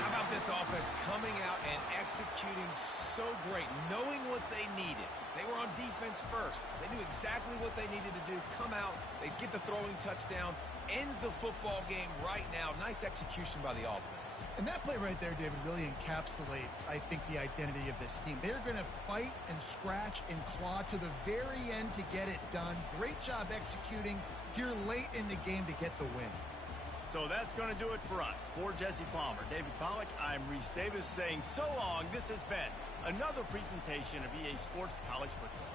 How about this offense coming out and executing so great, knowing what they needed. They were on defense first. They knew exactly what they needed to do. Come out, they get the throwing touchdown, ends the football game right now. Nice execution by the offense. And that play right there, David, really encapsulates, I think, the identity of this team. They're going to fight and scratch and claw to the very end to get it done. Great job executing here late in the game to get the win. So that's going to do it for us. For Jesse Palmer, David Pollack, I'm Reese Davis saying so long. This has been another presentation of EA Sports College Football.